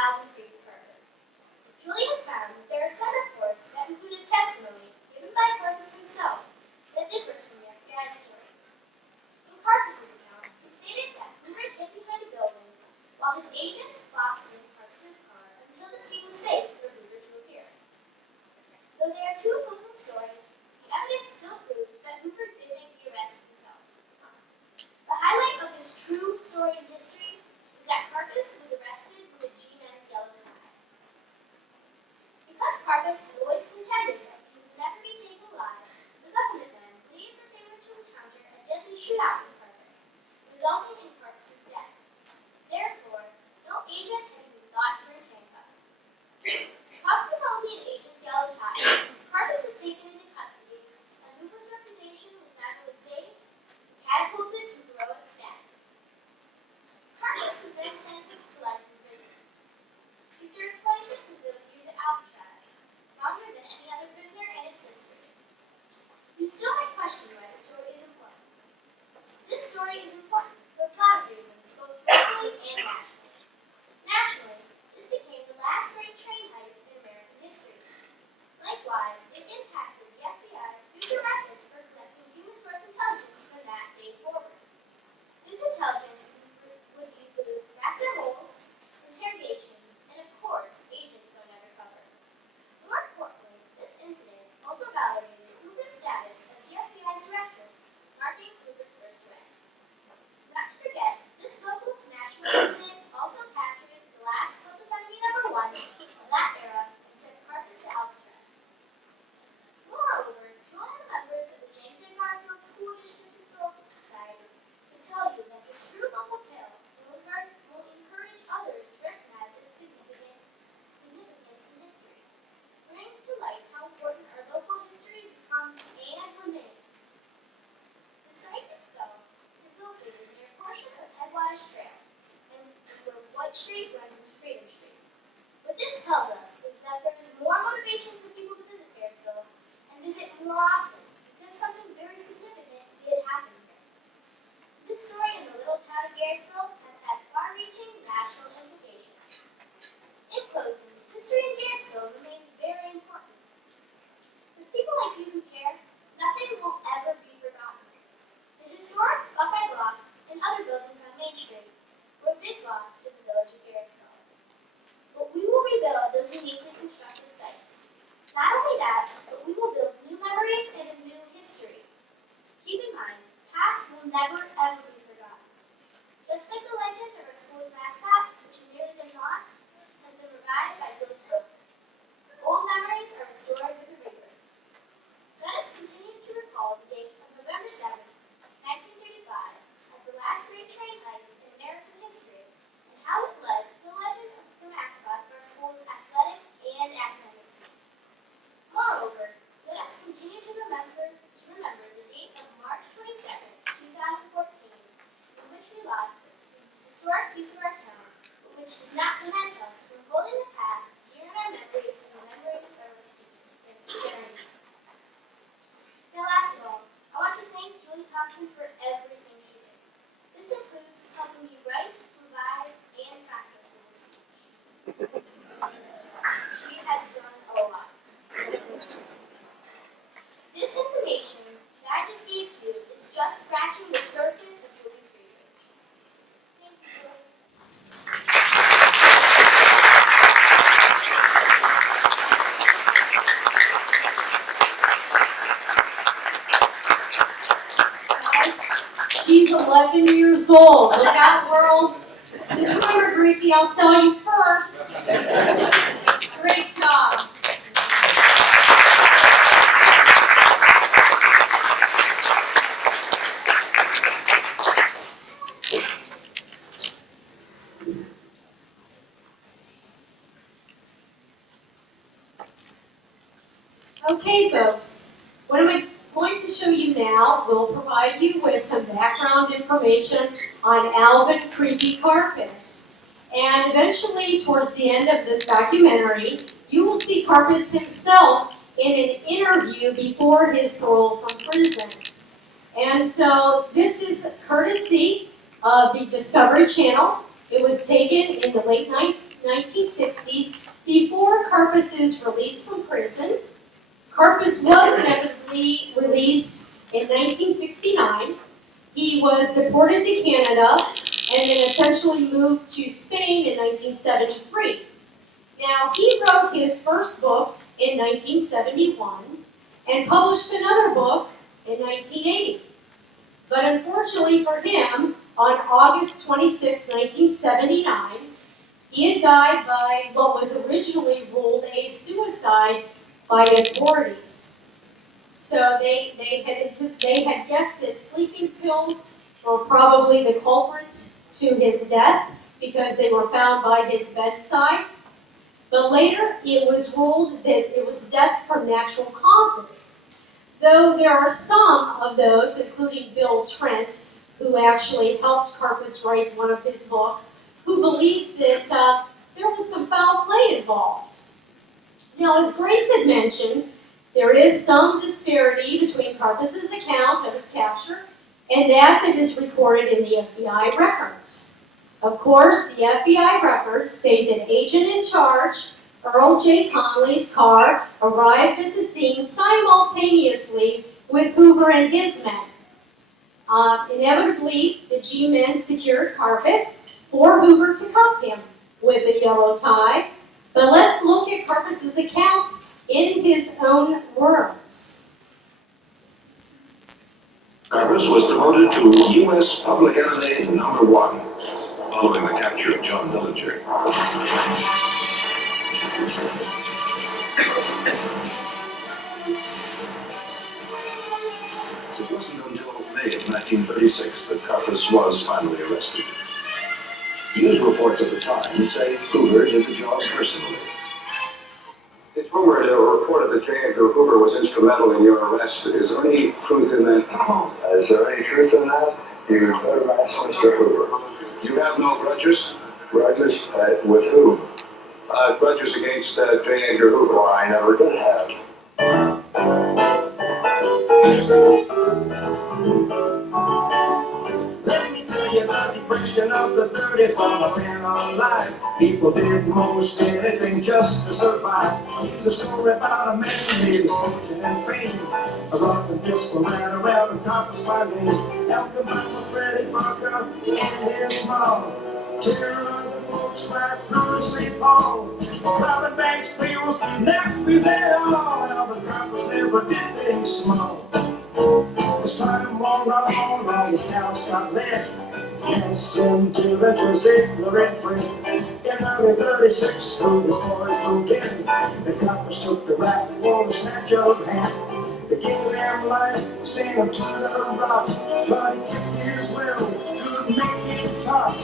Alvin Creek purpose. Julie has found that there are some reports that included testimony given by Purpose himself that differs from the FBI story. In Purpose's account, he stated that Hoover hid behind a building while his agents boxed in Purpose's car until the scene was safe for Hoover to appear. Though there are two opposing stories, the evidence still proves that Hoover did make the arrest himself. The highlight of this true story in history is that Purpose was arrested with a G-Men's yellow tie. Because Purpose had always contended that he would never be taken alive, the government men believed that they were to encounter a deadly shootout with Purpose, resulting in Purpose's death. Therefore, no agent had even thought to wear handcuffs. Cuffed with only an agent's yellow tie, Purpose was taken into custody, and Hoover's reputation was not only saved, but catapulted to heroic status. Purpose was then sentenced to life in prison. He served 26 of those years at Alcatraz, longer than any other prisoner in its history. You still might question why this story is important. This story is important for a lot of reasons, both locally and nationally. Nationally, this became the last great train heist in American history. Likewise, it impacted the FBI's future methods for collecting human source intelligence from that day forward. This intelligence would include rats or holes, interrogations, and of course, agents going undercover. More importantly, this incident also validated Hoover's status as the FBI's director, marking Hoover's first arrest. Not to forget, this local to national incident also captured the last public enemy number one of that era and sent Purpose to Alcatraz. Moreover, Julie and members of the James A. Garfield School District Historical Society can tell you that this true local tale will encourage others to recognize its significance in history, bringing to light how important our local history becomes and remains. The site itself is located near a portion of Headwaters Trail, and where White Street runs into Freedom Street. What this tells us is that there is more motivation for people to visit Garrettsville and visit more often, because something very significant did happen here. This story in the little town of Garrettsville has had far-reaching national implications. In closing, history in Garrettsville remains very important. For people like you who care, nothing will ever be forgotten. The historic Buckeye Block and other buildings on Main Street were a big loss to the village of Garrettsville. But we will rebuild those uniquely constructed sites. Not only that, but we will build new memories and a new history. Keep in mind, past will never ever be forgotten. Just like the legend of our school's mascot, which had nearly been lost, has been revived by Billy Thompson. Old memories are restored with a rebirth. Let us continue to recall the date of November 7, 1935, as the last great train heist in American history, and how it led to the legend of the mascot of our school's athletic and academic teams. Moreover, let us continue to remember the date of March 22, 2014, in which we lost a historic piece of our town, but which does not prevent us from holding the past dear in our memories and the memories of our generations. Now, last of all, I want to thank Julie Thompson for everything she did. This includes helping me write, revise, and practice for this speech. She has done a lot. This information that I just gave to you is just scratching the surface of Julie's research. Thank you, Julie. She's 11 years old. Look out, world. Just remember, Gracie, I'll sell you first. Great job. Okay, folks, what am I going to show you now will provide you with some background information on Alvin Creepy Carpus. And eventually, towards the end of this documentary, you will see Carpus himself in an interview before his parole from prison. And so this is courtesy of the Discovery Channel. It was taken in the late 1960s, before Karpus's release from prison. Karpus was inevitably released in 1969. He was deported to Canada and then essentially moved to Spain in 1973. Now, he wrote his first book in 1971 and published another book in 1980. But unfortunately for him, on August 26, 1979, he had died by what was originally ruled a suicide by authorities. So they had guessed that sleeping pills were probably the culprit to his death because they were found by his bedside. But later, it was ruled that it was death from natural causes. Though there are some of those, including Bill Trent, who actually helped Karpus write one of his books, who believes that there was some foul play involved. Now, as Grace had mentioned, there is some disparity between Karpus's account of his capture and that is recorded in the FBI records. Of course, the FBI records state that agent in charge, Earl J. Conley's car, arrived at the scene simultaneously with Hoover and his men. Inevitably, the G-men secured Karpus for Hoover to cuff him with a yellow tie. But let's look at Karpus's account in his own words. Karpus was promoted to U.S. Public Enemy #1 following the capture of John Dillinger. It wasn't until May of 1936 that Karpus was finally arrested. News reports at the time say Hoover did the job personally. It's rumored or reported that J. Edgar Hoover was instrumental in your arrest. Is there any truth in that? Is there any truth in that? You better ask Mr. Hoover. You have no grudges? Grudges? With who? Grudges against J. Edgar Hoover. Well, I never did have. Let me tell you about the depression of the 30s while I've been alive. People did most anything just to survive. Here's a story about a man who made his fortune and fame. A rock and disco ran around and Karpus by name. Elkin with Freddie Parker and his mom. Terrorizing folks right through St. Paul. Robbing banks, steals, kidnapped his head on. But Karpus never did things small. As time wore on, all his cows got left. Yes, and Dylan was ignorant friend. In early 36, Hoover's boys moved in. The Karpus took the rap for the snatch of hand. They gave them life, sent him to the rock. But he kept his will, could make him tough.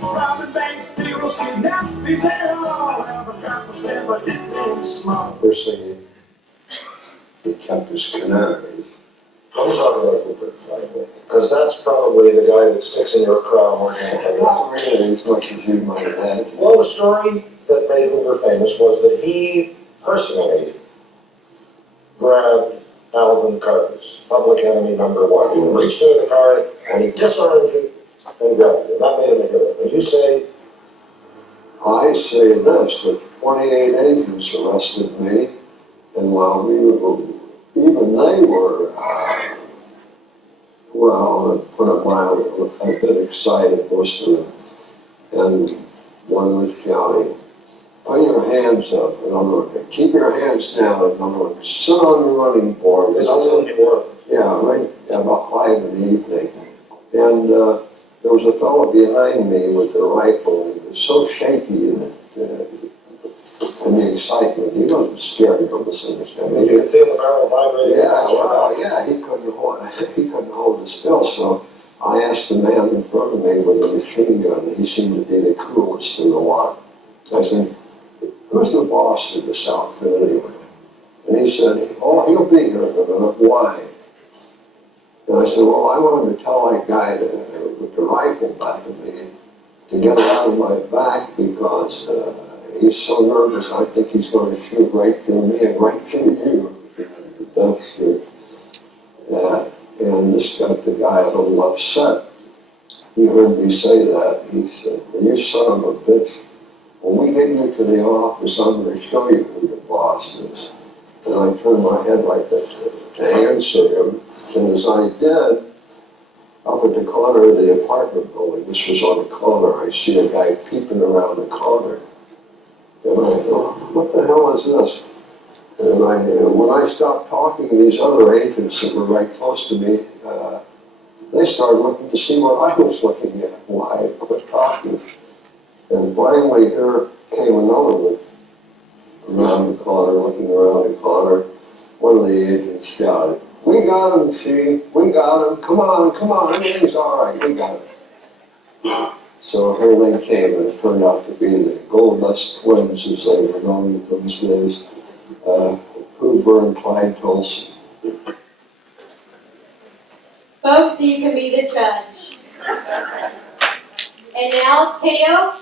Robbing banks, steals, kidnapped his head all. But Karpus never did things small. First thing he kept his canary. I'm talking about Hoover finally, because that's probably the guy that sticks in your craw more than anybody else. Not really as much as you might have had. Well, the story that made Hoover famous was that he personally grabbed Alvin Karpus, public enemy #1. He reached into the car and he disarmed you and grabbed you. That made him a hero. And you say? I say this, that 28 agents arrested me, and while we were, even they were, well, put it mildly, a bit excited, most of them. And one was shouting, put your hands up, in other words, keep your hands down, in other words, sit on the running board. This was in New Orleans. Yeah, right, about 5 in the evening. And there was a fellow behind me with a rifle. He was so shaky in the excitement. He wasn't scared of us, understand? You could feel the barrel vibrating. Yeah, well, yeah, he couldn't hold it still. So I asked the man in front of me with a machine gun. He seemed to be the coolest in the lot. I said, who's the boss of this outfit anyway? And he said, oh, he'll be here in a minute. Why? And I said, well, I wanted to tell that guy with the rifle back of me to get it out of my back because he's so nervous, I think he's going to shoot right through me and right through you. That's true. And this got the guy a little upset. He heard me say that. He said, well, you son of a bitch, When we get you to the office, I'm going to show you who the boss is. And I turned my head like this to answer him. And as I did, up at the corner of the apartment building, this was on the corner, I see a guy peeping around the corner. And I thought, what the hell is this? And when I stopped talking, these other agents that were right close to me, they started looking to see what I was looking at, why I quit talking. And finally, here came another one around the corner, looking around the corner. One of the agents shouted, "We got him, Chief, we got him, come on, everything's all right, we got him." So here they came, and it turned out to be the Gold Dust Twins, as they were known in those days, Hoover and Clyde Tolson. Folks, you can be the judge. And now Teo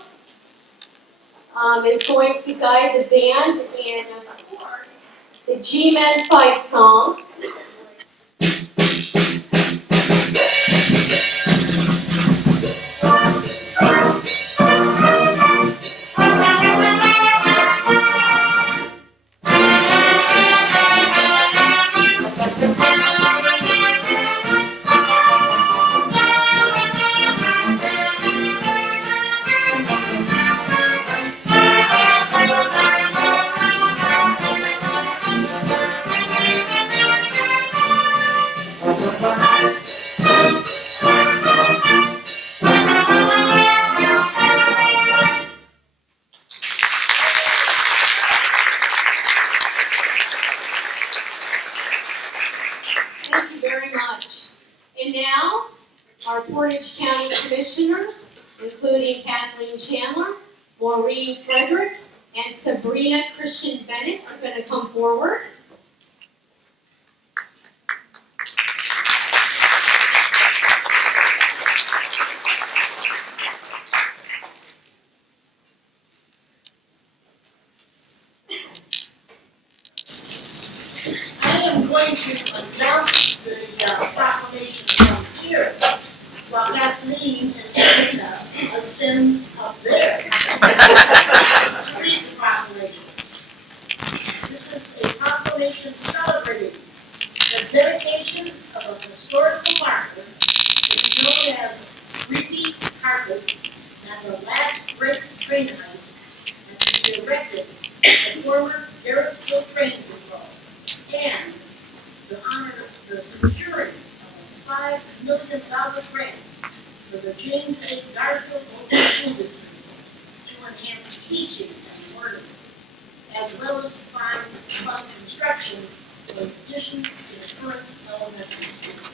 is going to guide the band in, of course, the G-Men fight song. Thank you very much. And now, our Portage County Commissioners, including Kathleen Chandler, Maureen Frederick, and Sabrina Christian Bennett, are going to come forward. I am going to announce the proclamation from here, while Kathleen and Serena ascend up there. Read the proclamation. This is a proclamation celebrating the dedication of a historical marker that is known as Repeat Harvest and the last great train heist, and to be erected at the former Garrettsville train depot, and to honor the securing of a $5 million grant for the James A. Garrettsville Local School District to enhance teaching and learning, as well as to fund construction in addition to the current elementary school.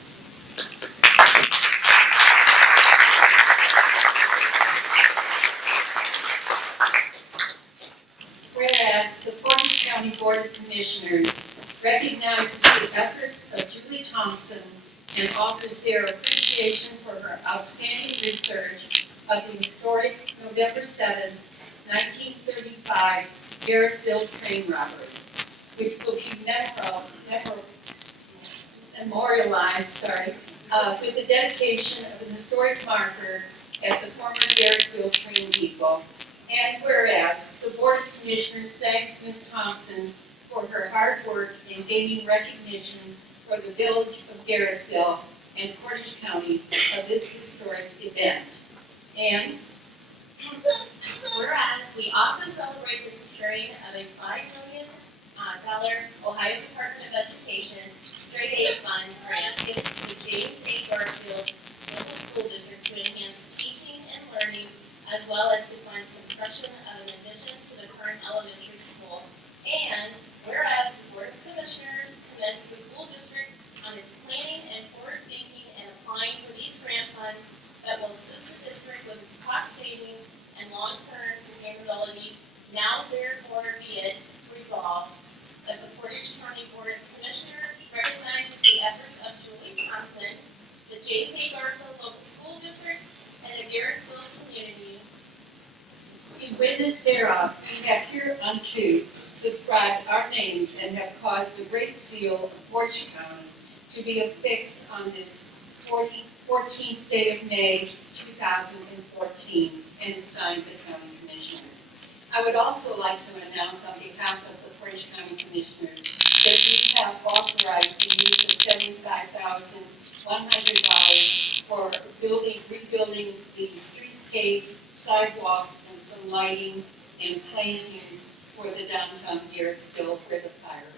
Whereas the Portage County Board of Commissioners recognizes the efforts of Julie Thompson and offers their appreciation for her outstanding research of the historic November 7, 1935 Garrettsville train robbery, which will be memorialized with the dedication of an historic marker at the former Garrettsville train depot. And whereas the Board of Commissioners thanks Ms. Thompson for her hard work in gaining recognition for the village of Garrettsville and Portage County of this historic event. And whereas we also celebrate the securing of a $5 million Ohio Department of Education Straight A Fund grant given to the James A. Garfield Local School District to enhance teaching and learning, as well as to fund construction of an addition to the current elementary school. And whereas the Board of Commissioners commends the school district on its planning and forward thinking and applying for these grant funds that will assist the district with its cost savings and long-term sustainability, now therefore be it resolved that the Portage County Board of Commissioners recognizes the efforts of Julie Thompson, the James A. Garfield Local School District, and the Garrettsville community. in witness thereof, we have hereunto subscribed our names and have caused the great seal of Portage County to be affixed on this 14th day of May, 2014, and assigned the county commissioners. I would also like to announce on behalf of the Portage County Commissioners that we have authorized the use of $75,100 for rebuilding the streetscape, sidewalk, and some lighting and plantings for the downtown Garrettsville where the fire occurred.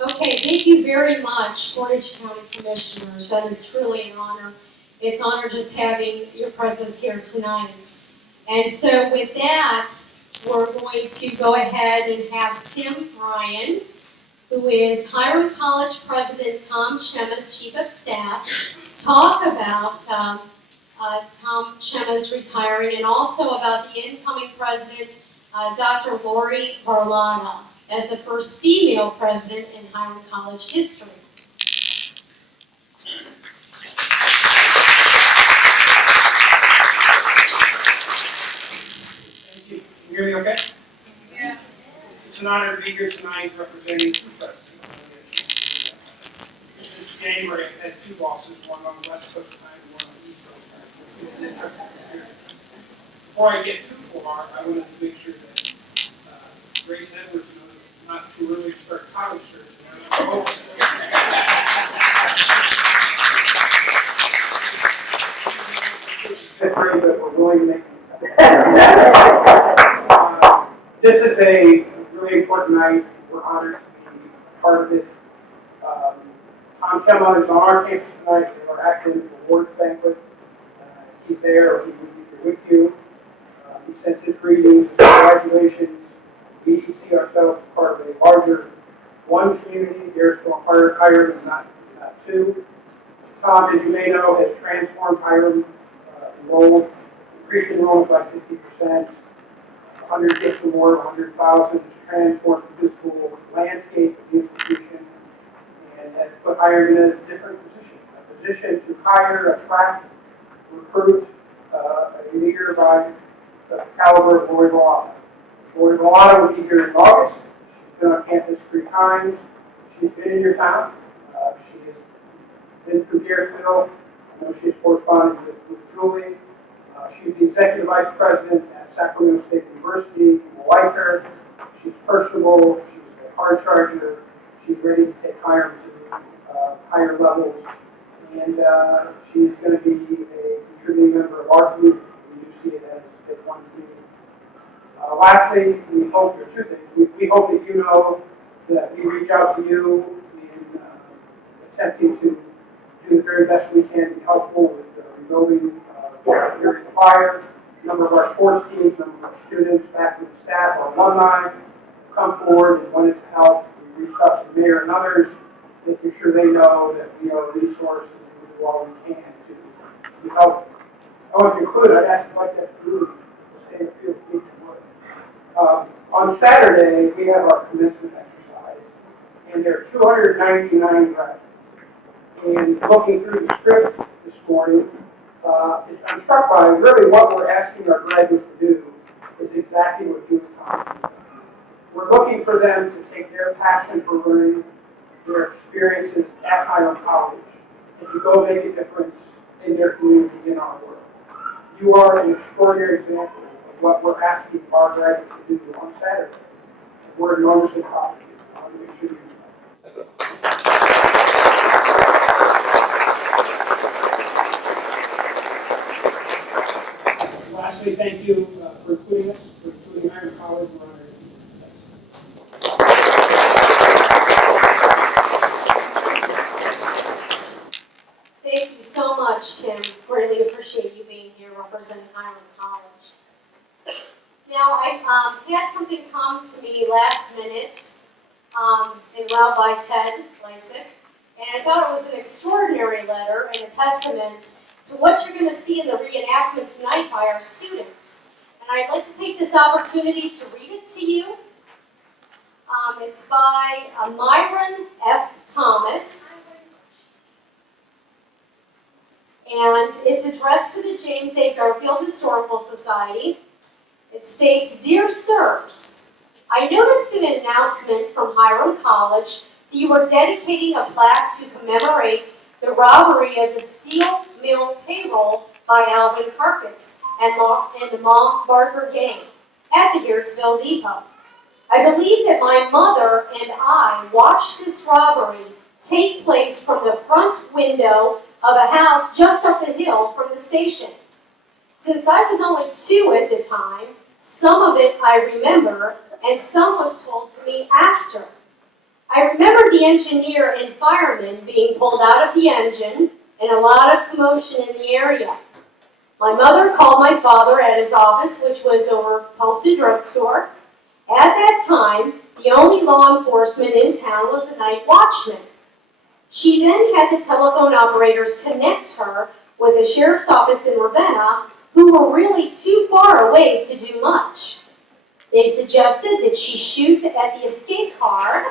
Okay, thank you very much, Portage County Commissioners. That is truly an honor. It's an honor just having your presence here tonight. And so with that, we're going to go ahead and have Tim Bryan, who is Hiram College President Tom Chema's Chief of Staff, talk about Tom Chema's retiring and also about the incoming president, Dr. Lori Barlotta, as the first female president in Hiram College history. Thank you. Can you hear me okay? Yeah. It's an honor to be here tonight representing the president. Since January, I've had two bosses, one on the West Coast time and one on the East Coast time. Before I get too far, I wanted to make sure that Grace Edwards knows it's not too early to start college search. Fifth grade, but we're willing to make this is a really important night. We're honored to be part of it. Tom Chema is on our campus tonight. We are actually the awards banquet. He's there, or he will be here with you. He sends his greetings, congratulations. We see ourselves as part of a larger one community. Garrettsville Hiram is not two. Tom, as you may know, has transformed Hiram, increased enrollment by 50%. 100 kids or more, 100,000 transformed the physical landscape of the institution, and has put Hiram in a different position, a position to hire, attract, recruit a leader by the caliber of Lori Barlotta. Lori Barlotta will be here in August. She's been on campus 3 times. She's been in your town. She has been through Garrettsville. I know she's corresponded with Julie. She's the executive vice president at Sacramento State University. You will like her. She's personable. She's a hard charger. She's ready to take Hiram to higher levels. And she's going to be a contributing member of our community. We do see it as one community. Lastly, we hope there are 2 things. We hope that you know that we reach out to you in attempting to do the very best we can to be helpful with rebuilding during the fire. A number of our sports teams, a number of our students, faculty, staff, our alumni have come forward and wanted to help. We reached out to the mayor and others, making sure they know that we are a resource and we do all we can to help. I want to conclude, I'd ask you like that to stand up here, please. On Saturday, we have our commencement exercise, and there are 299 graduates. And looking through the script this morning, I'm struck by really what we're asking our graduates to do is exactly what Julie talked about. We're looking for them to take their passion for learning, their experiences at Hiram College, and to go make a difference in their community, in our world. You are an extraordinary example of what we're asking our graduates to do on Saturday. And we're enormously proud of you. I want to make sure you know that. Lastly, thank you for including us, for including Hiram College. We're honored. Thank you so much, Tim. Greatly appreciate you being here representing Hiram College. Now, I had something come to me last minute en route by Ted Lysick, and I thought it was an extraordinary letter and a testament to what you're going to see in the reenactment tonight by our students. And I'd like to take this opportunity to read it to you. It's by Myron F. Thomas, and it's addressed to the James A. Garfield Historical Society. It states, "Dear Sirs, I noticed in an announcement from Hiram College that you were dedicating a plaque to commemorate the robbery of the steel mill payroll by Alvin Karpis and the Ma Barker gang at the Garrettsville Depot. I believe that my mother and I watched this robbery take place from the front window of a house just up the hill from the station. Since I was only 2 at the time, some of it I remember, and some was told to me after. I remember the engineer and firemen being pulled out of the engine and a lot of commotion in the area. My mother called my father at his office, which was over Tulsa Drug Store. At that time, the only law enforcement in town was the night watchman. She then had the telephone operators connect her with the sheriff's office in Ravenna, who were really too far away to do much. They suggested that she shoot at the escape car,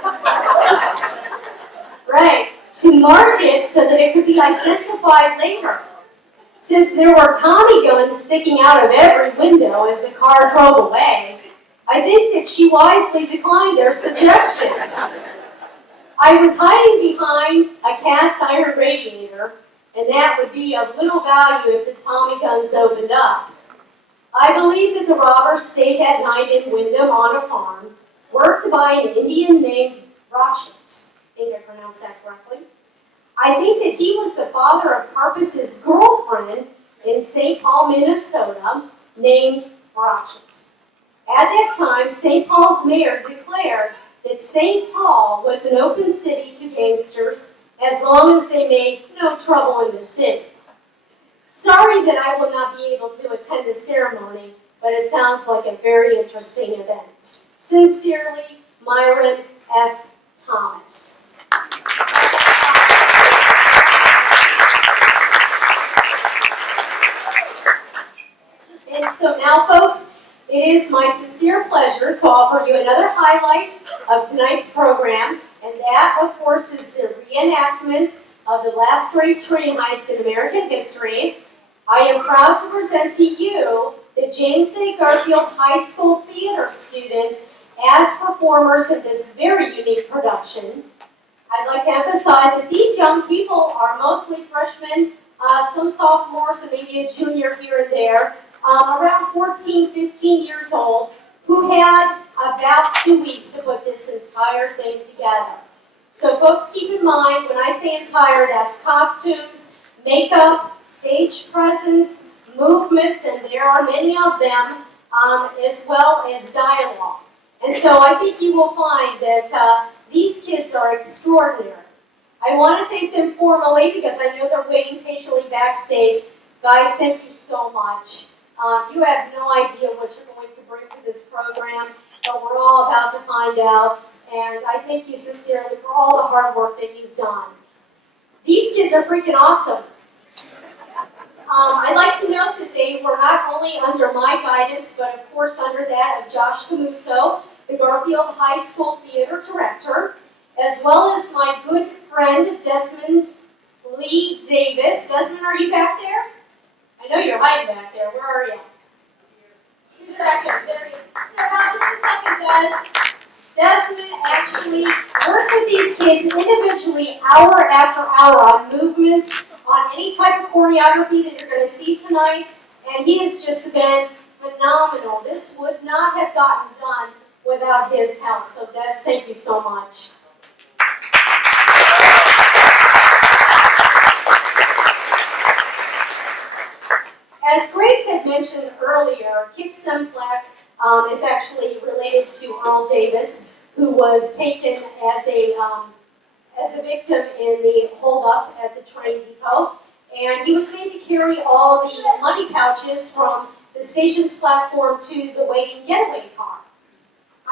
right, to mark it so that it could be identified later. Since there were Tommy guns sticking out of every window as the car drove away, I think that she wisely declined their suggestion. I was hiding behind a cast iron radiator, and that would be of little value if the Tommy guns opened up. I believe that the robbers stayed that night in Wyndham on a farm, worked by an Indian named Rochett. I think I pronounced that correctly. I think that he was the father of Karpis' girlfriend in St. Paul, Minnesota, named Rochett. At that time, St. Paul's mayor declared that St. Paul was an open city to gangsters as long as they made no trouble in the city. Sorry that I will not be able to attend the ceremony, but it sounds like a very interesting event. Sincerely, Myron F. Thomas. And so now, folks, it is my sincere pleasure to offer you another highlight of tonight's program, and that, of course, is the reenactment of the last great train heist in American history. I am proud to present to you the James A. Garfield High School theater students as performers in this very unique production. I'd like to emphasize that these young people are mostly freshmen, some sophomores, and maybe a junior here and there, around 14, 15 years old, who had about 2 weeks to put this entire thing together. So folks, keep in mind, when I say entire, that's costumes, makeup, stage presence, movements, and there are many of them, as well as dialogue. And so I think you will find that these kids are extraordinary. I want to thank them formally because I know they're waiting patiently backstage. Guys, thank you so much. You have no idea what you're going to bring to this program, but we're all about to find out. And I thank you sincerely for all the hard work that you've done. These kids are freaking awesome. I'd like to note that they were not only under my guidance, but of course under that of Josh Camuso, the Garfield High School Theater Director, as well as my good friend Desmond Lee Davis. Desmond, are you back there? I know you're hiding back there. Where are you? Who's back there? There he is. So now just a second, Des. Desmond actually worked with these kids individually hour after hour on movements, on any type of choreography that you're going to see tonight, and he has just been phenomenal. This would not have gotten done without his help. So Des, thank you so much. As Grace had mentioned earlier, Kit Semplak is actually related to Earl Davis, who was taken as a victim in the holdup at the train depot. And he was made to carry all the money pouches from the station's platform to the waiting getaway car.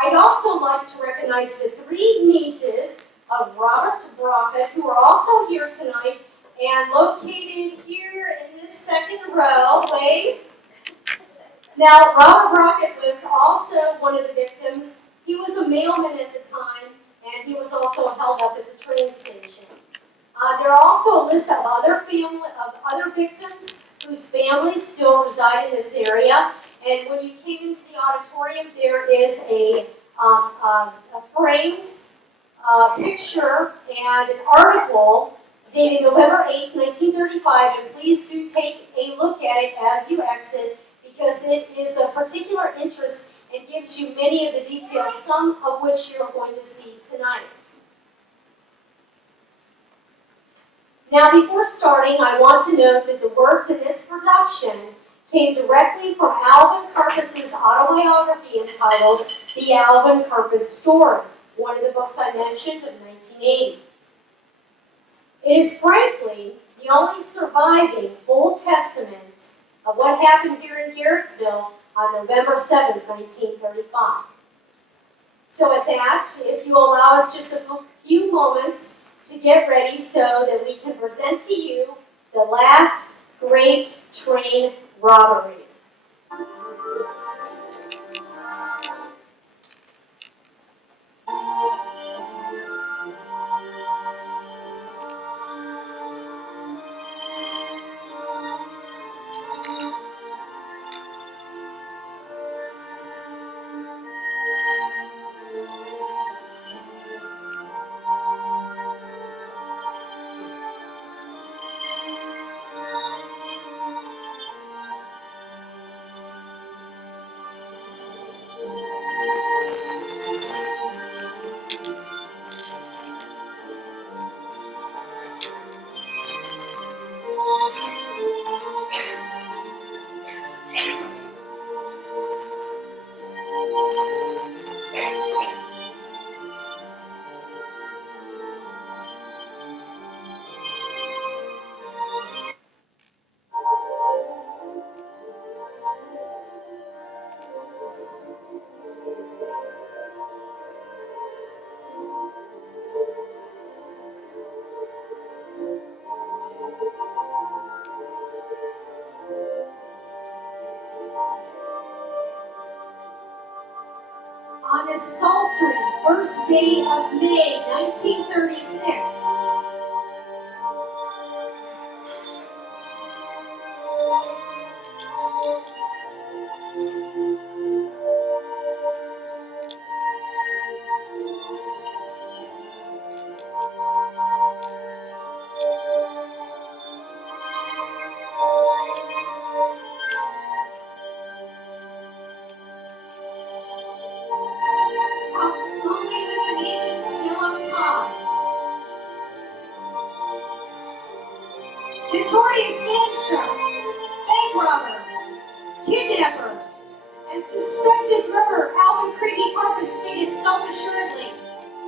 I'd also like to recognize the 3 nieces of Robert Brockett, who are also here tonight and located here in this second row. Wave. Now, Robert Brockett was also one of the victims. He was a mailman at the time, and he was also held up at the train station. There are also a list of other victims whose families still reside in this area. And when you came into the auditorium, there is a a framed picture and an article dated November 8th, 1935, and please do take a look at it as you exit because it is of particular interest and gives you many of the details, some of which you're going to see tonight. Now, before starting, I want to note that the words in this production came directly from Alvin Karpus's autobiography entitled The Alvin Karpus Story, one of the books I mentioned of 1980. It is frankly the only surviving full testament of what happened here in Garrettsville on November 7th, 1935. So at that, if you allow us just a few moments to get ready so that we can present to you the last great train robbery. On this sultry first day of May, 1936, lonely with an agent still on top. Notorious gangster, bank robber, kidnapper, and suspected murderer Alvin Creepy Karpus stated self-assuredly,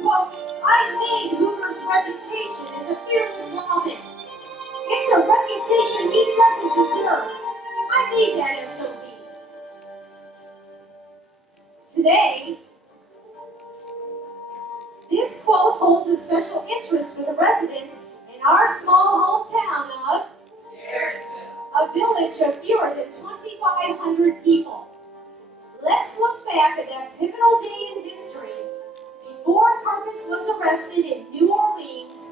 quote, I made Hoover's reputation as a fearless lawman. It's a reputation he doesn't deserve. I made that SOB. Today, this quote holds a special interest for the residents in our small hometown of Garrettsville, a village of fewer than 2,500 people. Let's look back at that pivotal day in history before Karpus was arrested in New Orleans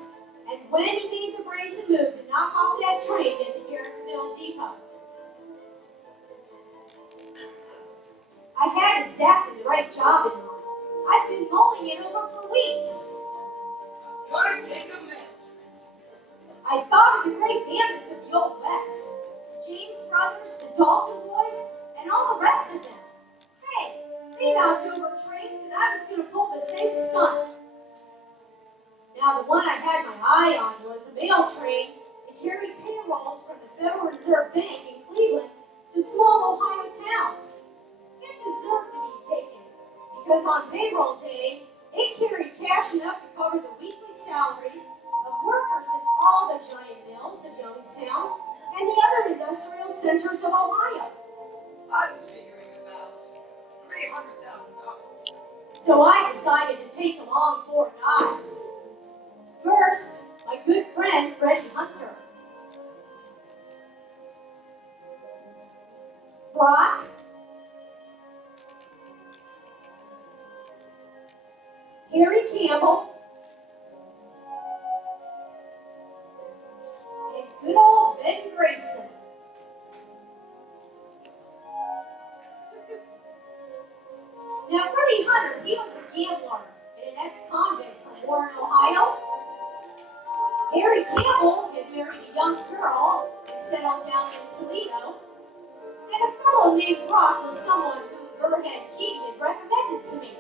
and when he made the brazen move to knock off that train at the Garrettsville depot. I had exactly the right job in mind. I've been mulling it over for weeks. Gotta take a minute. I thought of the great bandits of the Old West, James Brothers, the Dalton Boys, and all the rest of them. Hey, they knocked over trains and I was going to pull the same stunt. Now the one I had my eye on was a mail train that carried payrolls from the Federal Reserve Bank in Cleveland to small Ohio towns. It deserved to be taken because on payroll day, it carried cash enough to cover the weekly salaries of workers in all the giant mills of Youngstown and the other industrial centers of Ohio. I was figuring about $300,000. So I decided to take along 4 guys. First, my good friend Freddie Hunter. Brock, Harry Campbell, and good old Ben Grayson. Now, Freddie Hunter, he was Campbell had married a young girl and settled down in Toledo. And a fellow named Brock was someone who Burhead Katie had recommended to me.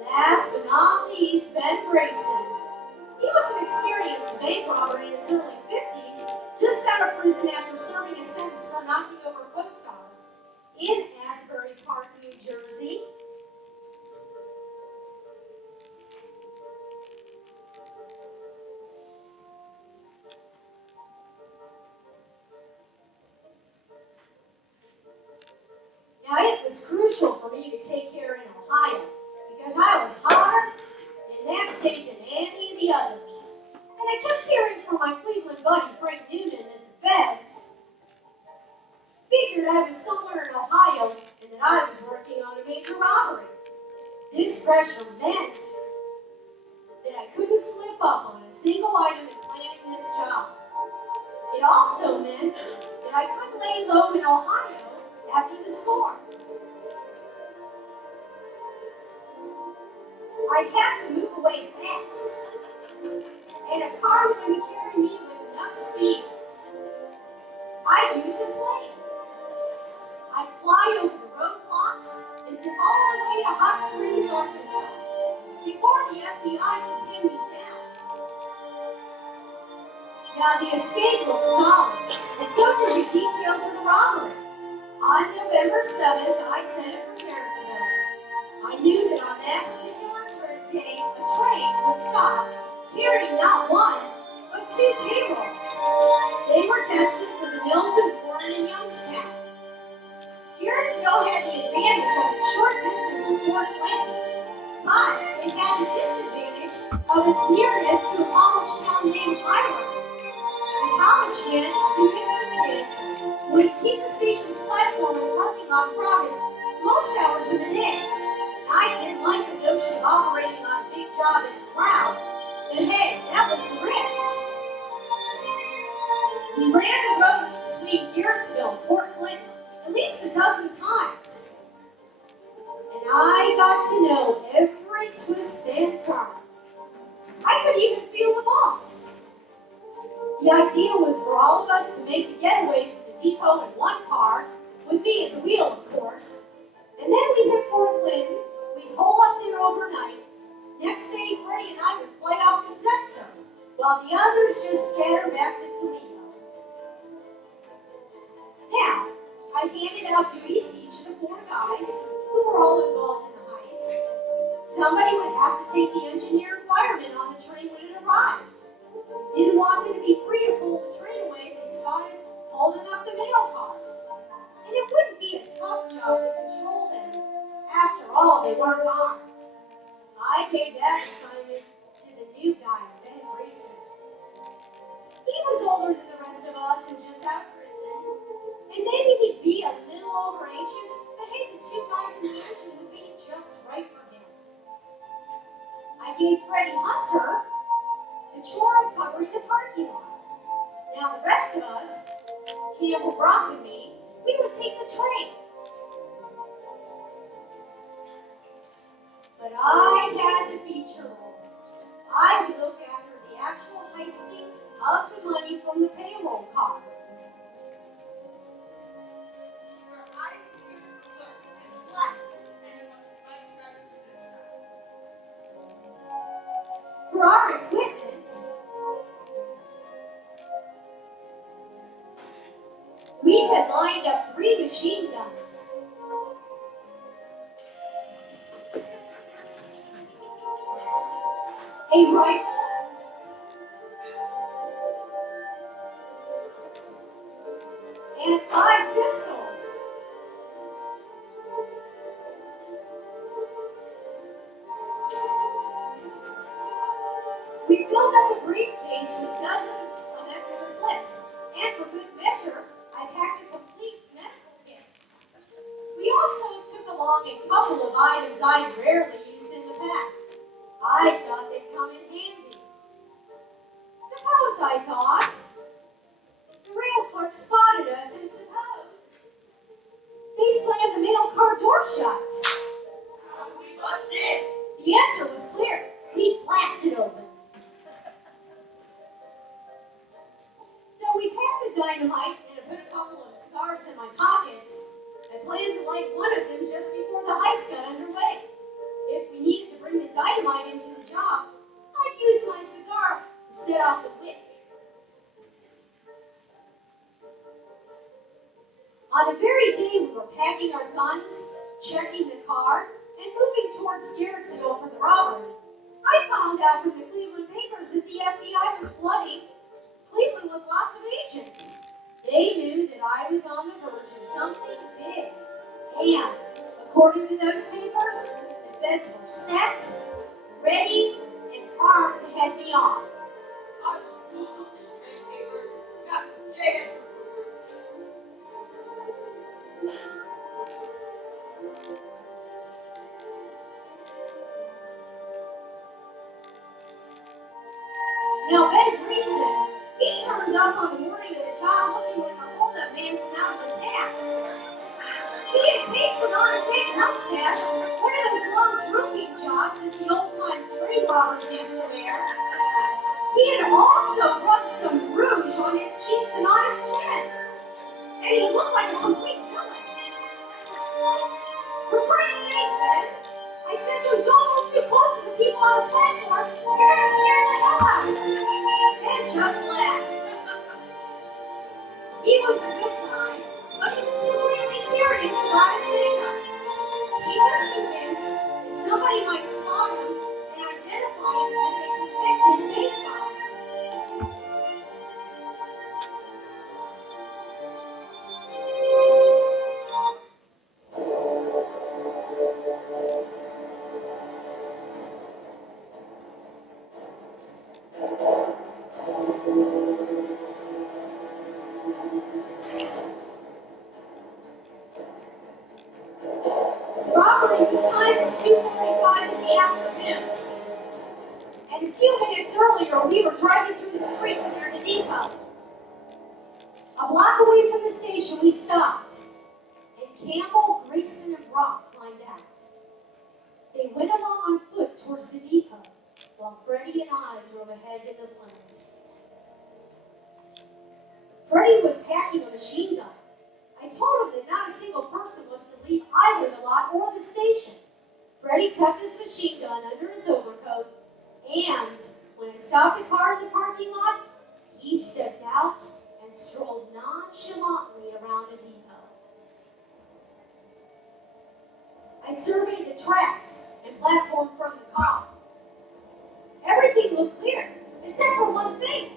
Last but not least, Ben Grayson. He was an experienced bank robber in his early 50s, just out of prison after serving a sentence for knocking over postcards in Asbury Park, New Jersey. Now, it was crucial for me to take care in Ohio because I was hotter in that state than any of the others. And I kept hearing from my Cleveland buddy Frank Noonan that the feds figured I was somewhere in Ohio and that I was working on a major robbery. This pressure meant that I couldn't slip up on a single item in planning this job. It also meant that I couldn't lay low in Ohio after the storm. I'd have to move away fast, and a car wouldn't carry me with enough speed. I'd use a plane. I'd fly over the roadblocks and zip all the way to Hot Springs, Arkansas, before the FBI could pin me down. Now, the escape looks solid, and so did the details of the robbery. On November 7th, I set it for Garrettsville. I knew that on that particular day, a train would stop, carrying not one, but two payrolls. They were destined for the mills of Warren and Youngstown. Garrettsville had the advantage of its short distance with Fort Clinton, but it had the disadvantage of its nearness to a college town named Hiram. The college men, students, and kids would keep the station's platform and parking lot crowded most hours of the day. I didn't like the notion of operating on a big job in a crowd, but hey, that was the risk. We ran the road between Garrettsville and Fort Clinton at least a dozen times. And I got to know every twist and turn. I could even feel the boss. The idea was for all of us to make the getaway from the depot in one car, with me at the wheel, of course. And then we'd hit Fort Clinton, we'd hole up there overnight. Next day, Freddie and I would fly off in Zetzer, while the others just scatter back to Toledo. Now, I handed out duties to each of the four guys, who were all involved in the heist. Somebody would have to take the engineer and fireman on the train when it arrived. We didn't want them to be free to pull the train away if they spotted us holding up the mail car. And it wouldn't be a tough job to control them. After all, they weren't armed. I gave that assignment to the new guy, Ben Grayson. He was older than the rest of us and just out of prison. And maybe he'd be a little over anxious, but hey, the two guys in the engine would be just right for him. I gave Freddie Hunter the chore of covering the parking lot. Now the rest of us, Campbell, Brock, and me, we would take the train. But I had the feature role. I would look after the actual heisting of the money from the payroll card. Keep our eyes and ears alert and blessed anyone who might try to resist us. For our equipment, we had lined up 3 machine guns. A rifle, and 5 pistols. We filled up a briefcase with dozens of extra clips, and for good measure, I packed a complete medical kit. We also took along a couple of items I'd rarely used in the past. I thought they'd come in handy. Suppose, I thought, the rail clerk spotted us, and suppose they slammed the mail car door shut. How we bust in? The answer was clear. We blasted open. set off the wick. On the very day we were packing our guns, checking the car, and moving towards Garrettsville for the robbery, I found out from the Cleveland papers that the FBI was flooding Cleveland with lots of agents. They knew that I was on the verge of something big. And, according to those papers, the feds were set, ready, and armed to head me off. I was born on this trade paper, got J. Edgar Now, Ben Greason, he turned up on the morning of the job looking like a hold-up man from out of the past. He had pasted on a fake mustache, one of those long drooping jobs that the old-time train robbers used to wear. He had also rubbed some rouge on his cheeks and on his chin. And he looked like a complete villain. For Christ's sake, Ben, I said to him, don't move too close to the people on the platform. You're going to scare the hell out of them. Ben just laughed. He was a good guy, but he was completely serious about his makeup. He was convinced that somebody might spot him and identify him as a convicted bank robber. Robbery was timed at 2:45 in the afternoon. And a few minutes earlier, we were driving through the streets near the depot. A block away from the station, we stopped. And Campbell, Grayson, and Brock climbed out. They went along on foot towards the depot, while Freddie and I drove ahead in the plane. Freddie was packing a machine gun. I told him that not a single person was to leave either the lot or the station. Freddie tucked his machine gun under his overcoat, and when I stopped the car in the parking lot, he stepped out and strolled nonchalantly around the depot. I surveyed the tracks and platform from the car. Everything looked clear, except for one thing.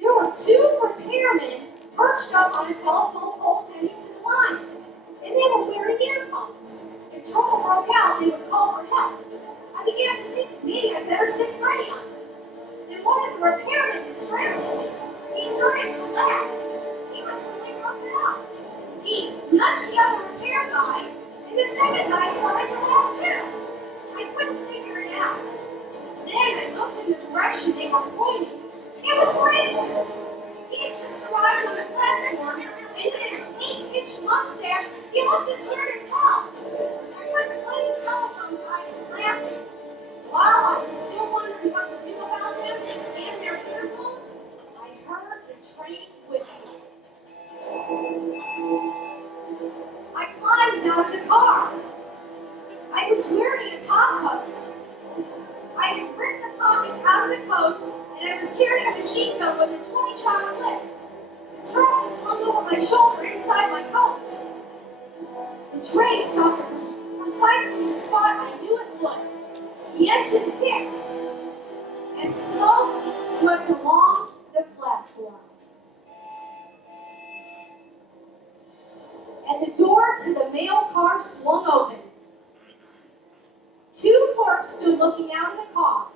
There were two repairmen perched up on a telephone pole tending to the lines, and they were wearing earphones. If trouble broke out, they would call for help. I began to think that maybe I'd better sit Freddie on them. Then one of the repairmen distracted me. He started to laugh. He was really broken up. He nudged the other repair guy, and the second guy started to laugh too. I couldn't figure it out. Then I looked in the direction they were pointing. It was Grayson. He had just arrived on the platform, and with his 8-inch mustache, he looked as weird as hell. I heard the playing telephone guys laughing. While I was still wondering what to do about them and their earphones, I heard the train whistle. I climbed out of the car. I was wearing a top coat. I had ripped the pocket out of the coat, and I was carrying a machine gun with a 20-shot clip. The strap was slung over my shoulder inside my coat. The train stopped precisely in the spot I knew it would. The engine hissed, and smoke swept along the platform. And the door to the mail car swung open. Two clerks stood looking out of the car.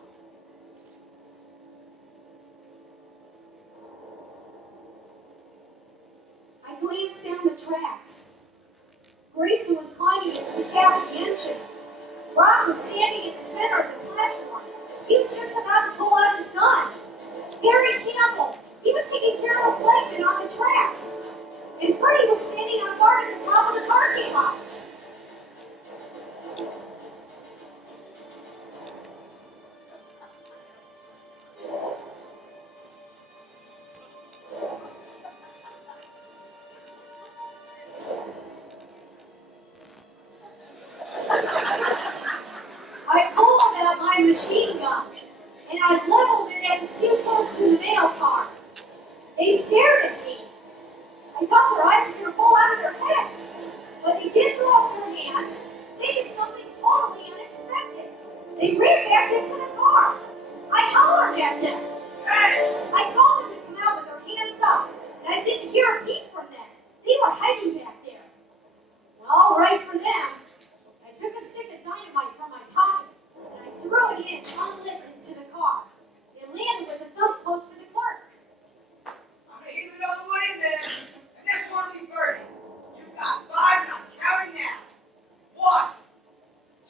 I glanced down the tracks. Grayson was climbing into the cab of the engine. Brock was standing in the center of the platform. He was just about to pull out his gun. Harry Campbell, he was taking care of a flagman on the tracks. And Freddie was standing on guard at the top of the parking lot. I pulled out my machine gun, and I leveled leveled it at the two clerks in the mail car. They stared at me. I thought their eyes were going to fall out of their heads. But they did throw up their hands. They did something totally unexpected. They ran back into the car. I hollered at them. I told them to come out with their hands up, and I didn't hear a peep from them. They were hiding back there. Well, all right for them. I took a stick of dynamite from my pocket, and I threw it in, unlit, into the car. It landed with a thump close to the clerk. I'm gonna heave another one in there, and this one will be burning. You've got 5, and I'm counting now. 1,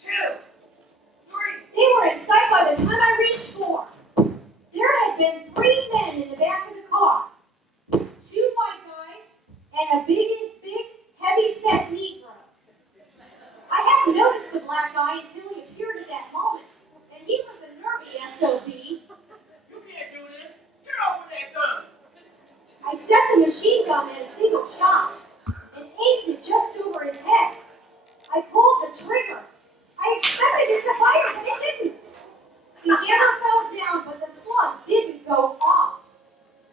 2, 3. They were in sight by the time I reached 4. There had been 3 men in the back of the car. 2 white guys and a big, heavy-set Negro. I hadn't noticed the black guy until he appeared at that moment, and he was a nervy SOB. You can't do this. Get off with that gun. I set the machine gun at a single shot and aimed it just over his head. I pulled the trigger. I expected it to fire, but it didn't. The hammer fell down, but the slug didn't go off.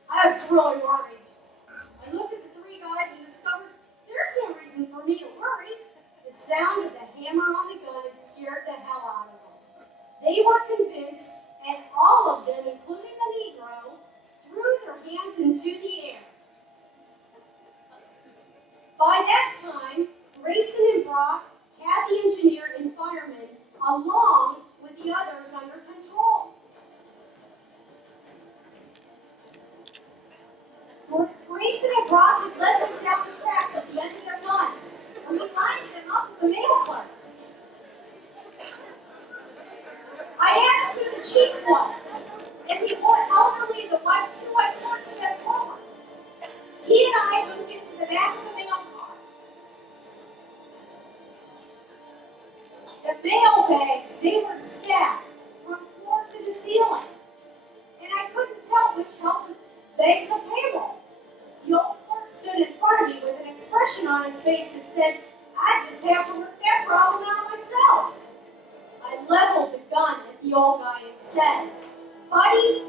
I was really worried. I looked at the 3 guys and discovered there's no reason for me to worry. The sound of the hammer on the gun had scared the hell out of them. They were convinced, and all of them, including the Negro, threw their hands into the air. By that time, Grayson and Brock had the engineer and fireman along with the others under control. Grayson and Brock had led them down the tracks with the end of their guns, and we lined them up with the mail clerks. I asked who the chief was, and the elderly, the 2 white clerks stepped forward. He and I moved into the back of the mail car. The mail bags, they were stacked from floor to the ceiling, and I couldn't tell which held the bags of payroll. The old clerk stood in front of me with an expression on his face that said, I just have to work that problem out myself. I leveled the gun at the old guy and said, buddy,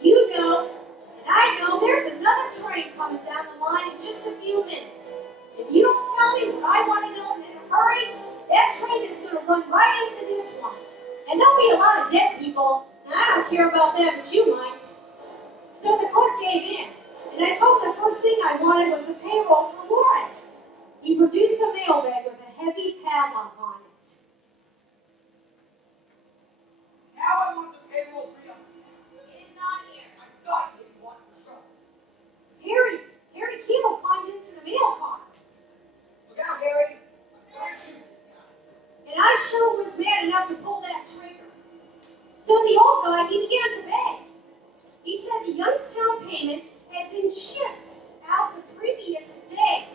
you know, and I know there's another train coming down the line in just a few minutes. If you don't tell me what I want to know in a hurry, that train is going to run right into this one. And there'll be a lot of dead people, and I don't care about that, but you might. So the clerk gave in, and I told him the first thing I wanted was the payroll for Warren. He produced a mail bag with a heavy padlock on it. Now I want the payroll for youngsters. It is not here. I thought you didn't want the trouble. Harry Campbell climbed into the mail car. Look out, Harry. I'm gonna shoot this guy. And I sure was mad enough to pull that trigger. So the old guy, he began to beg. He said the Youngstown payment had been shipped out the previous day.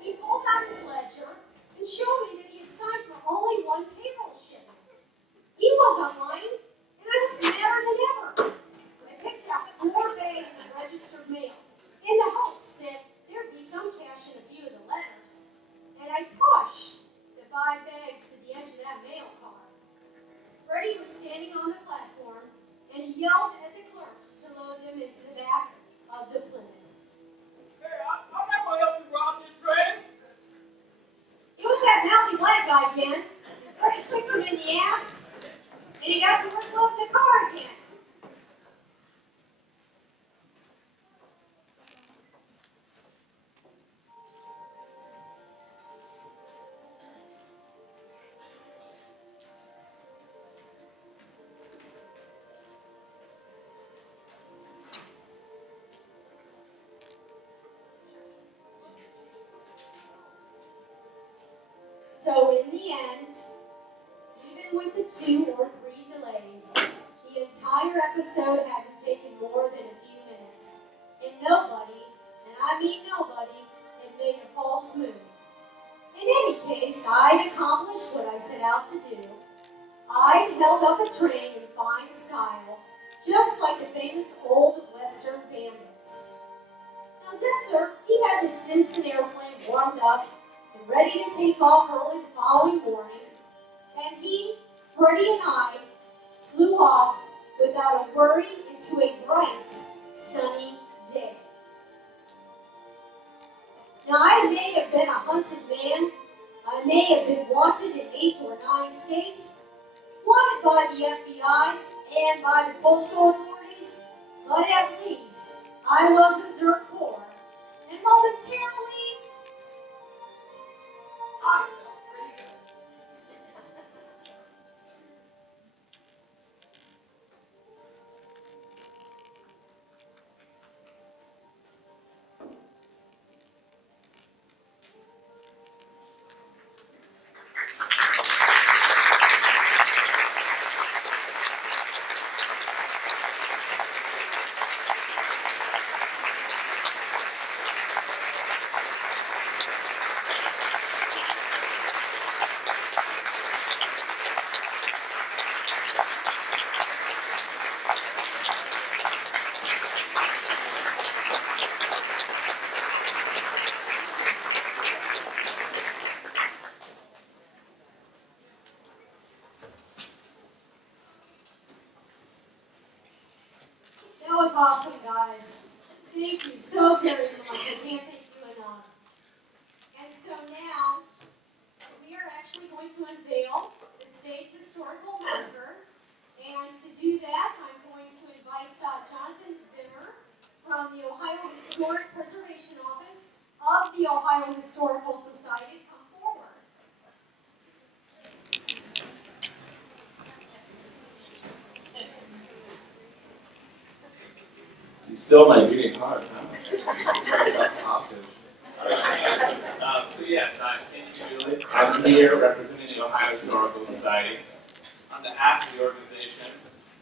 He pulled out his ledger and showed me that he had signed for only 1 payroll shipment. He wasn't lying, and I was madder than ever. I picked out 4 bags of registered mail in the hopes that there'd be some cash in a few of the letters, and I pushed the 5 bags to the edge of that mail car. Freddie was standing on the platform, and he yelled at the clerks to load them into the back of the Plymouth. Hey, I'm not gonna help you rob this train. It was that mouthy black guy again. Freddie kicked him in the ass, and he got to work loading the car again. So in the end, even with the 2 or 3 delays, the entire episode hadn't taken more than a few minutes. And nobody, and I mean nobody, had made a false move. In any case, I'd accomplished what I set out to do. I'd held up a train in fine style, just like the famous old Western bandits. Now Zetzer, he had the Stinson airplane warmed up and ready to take off early the following morning, and he, Freddie, and I flew off without a worry into a bright, sunny day. Now, I may have been a hunted man. I may have been wanted in 8 or 9 states, wanted by the FBI and by the postal authorities, but at least I wasn't dirt poor. And momentarily, I felt pretty good. that was awesome, guys. Thank you so very much. I can't thank you enough. And so now, we are actually going to unveil the state historical marker. And to do that, I'm going to invite Jonathan Dimmer from the Ohio Historic Preservation Office of the Ohio Historical Society to come forward. You still might be getting hard, huh? Awesome. So yes, thank you, Julie. I'm here representing the Ohio Historical Society. On behalf of the organization,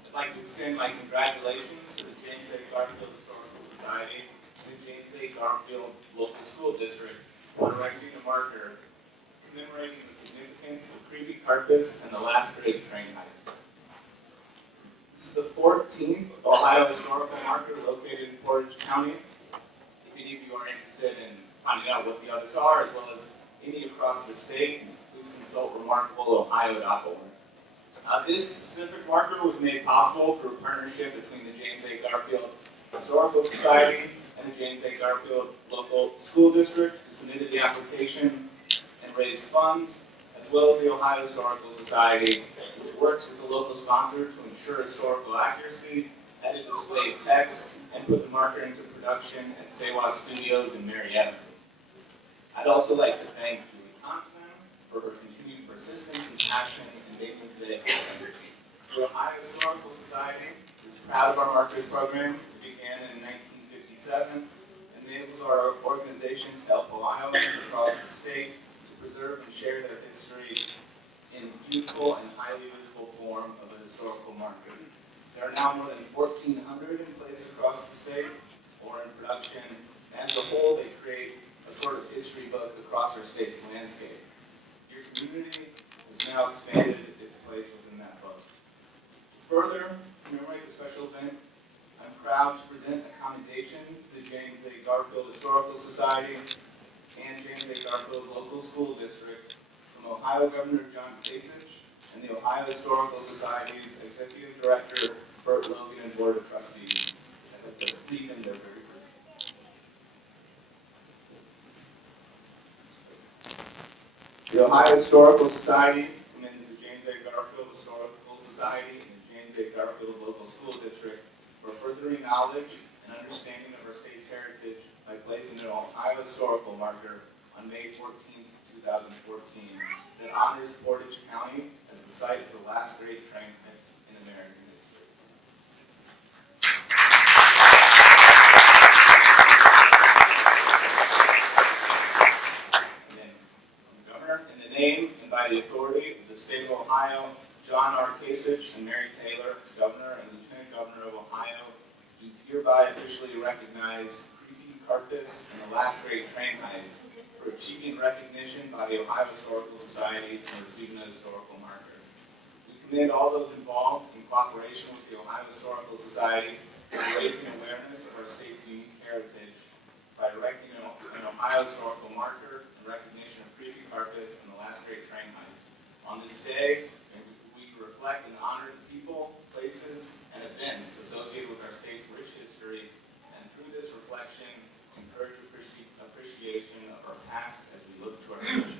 I'd like to extend my congratulations to the James A. Garfield Historical Society and the James A. Garfield Local School District for erecting a marker commemorating the significance of Creepy Carpus and the last great train heist. This is the 14th Ohio historical marker located in Portage County. If any of you are interested in finding out what the others are, as well as any across the state, please consult remarkableohio.org. This specific marker was made possible through a partnership between the James A. Garfield Historical Society and the James A. Garfield Local School District, who submitted the application and raised funds, as well as the Ohio Historical Society, which works with the local sponsor to ensure historical accuracy, edit display text, and put the marker into production at Sewa Studios in Marietta. I'd also like to thank Julie Thompson for her continued persistence and passion in making today happen. The Ohio Historical Society is proud of our markers program. It began in 1957 and enables our organization to help Ohioans across the state to preserve and share their history in beautiful and highly visible form of a historical marker. There are now more than 1,400 in place across the state or in production, and as a whole they create a sort of history book across our state's landscape. Your community has now expanded its place within that book. Further, to commemorate the special event, I'm proud to present a commendation to the James A. Garfield Historical Society and James A. Garfield Local School District from Ohio Governor John Kasich and the Ohio Historical Society's Executive Director Burt Logan and Board of Trustees. I'd like to read them their very brief. The Ohio Historical Society commends the James A. Garfield Historical Society and the James A. Garfield Local School District for furthering knowledge and understanding of our state's heritage by placing an Ohio historical marker on May 14th, 2014 that honors Portage County as the site of the last great train heist in American history. And then, Governor, in the name and by the authority of the state of Ohio, John R. Kasich and Mary Taylor, Governor and Lieutenant Governor of Ohio, do hereby officially recognize Creepy Carpus and the last great train heist for achieving recognition by the Ohio Historical Society and receiving a historical marker. We commend all those involved in cooperation with the Ohio Historical Society in raising awareness of our state's unique heritage by erecting an Ohio historical marker in recognition of Creepy Carpus and the last great train heist. On this day, we reflect and honor the people, places, and events associated with our state's rich history, and through this reflection, encourage appreciation of our past as we look to our future.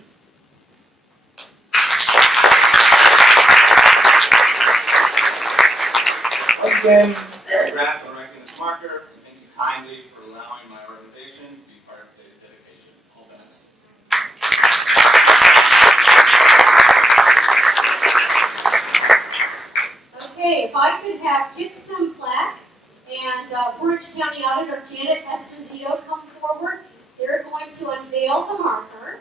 Once again, congrats on erecting this marker, and thank you kindly for allowing my organization to be part of today's dedication. All the best. Okay, if I could have Kit Simplak and Portage County Auditor Janet Esposito come forward. They're going to unveil the marker.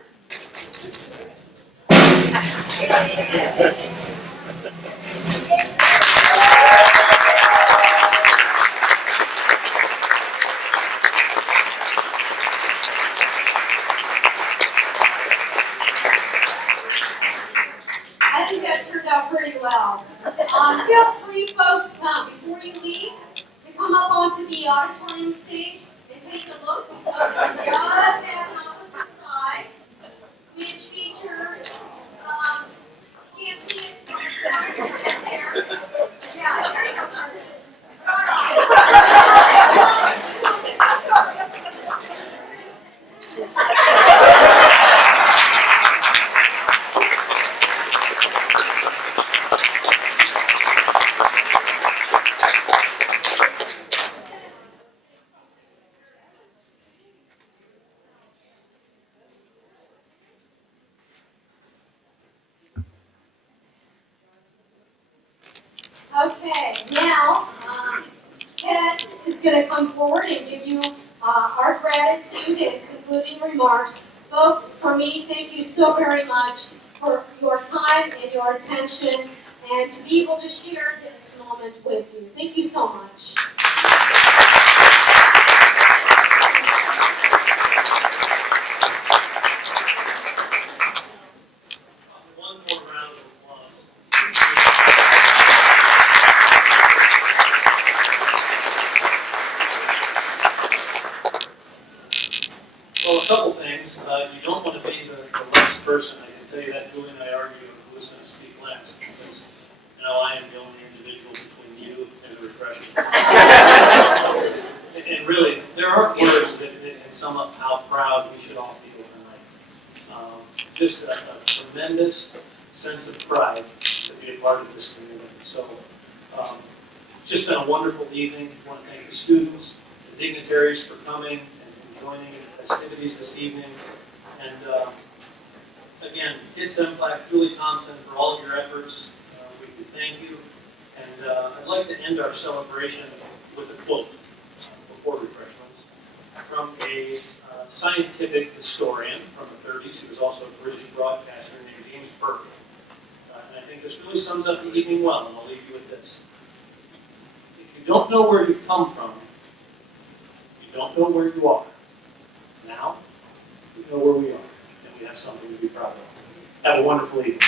I think that turned out pretty well. Feel free, folks, before you leave, to come up onto the auditorium stage and take a look, because it does have an opposite side, which features, you can't see it there. Yeah, there you go. Okay, now Ted is going to come forward and give you our gratitude and concluding remarks. Folks, for me, thank you so very much for your time and your attention and to be able to share this moment with you. Thank you so much. One more round of applause. Well, a couple things. You don't want to be the last person. I can tell you that Julie and I argued who was going to speak last, because I am the only individual between you and the refreshment. And really, there aren't words that can sum up how proud we should all feel tonight. Just a tremendous sense of pride to be a part of this community. So it's just been a wonderful evening. I want to thank the students, the dignitaries for coming and joining in the festivities this evening. And again, Kit Simplak, Julie Thompson, for all of your efforts. We thank you. And I'd like to end our celebration with a quote before refreshments from a scientific historian from the 30s who was also a British broadcaster named James Burke. And I think this really sums up the evening well, and I'll leave you with this. If you don't know where you've come from, you don't know where you are. Now, we know where we are, and we have something to be proud of. Have a wonderful evening.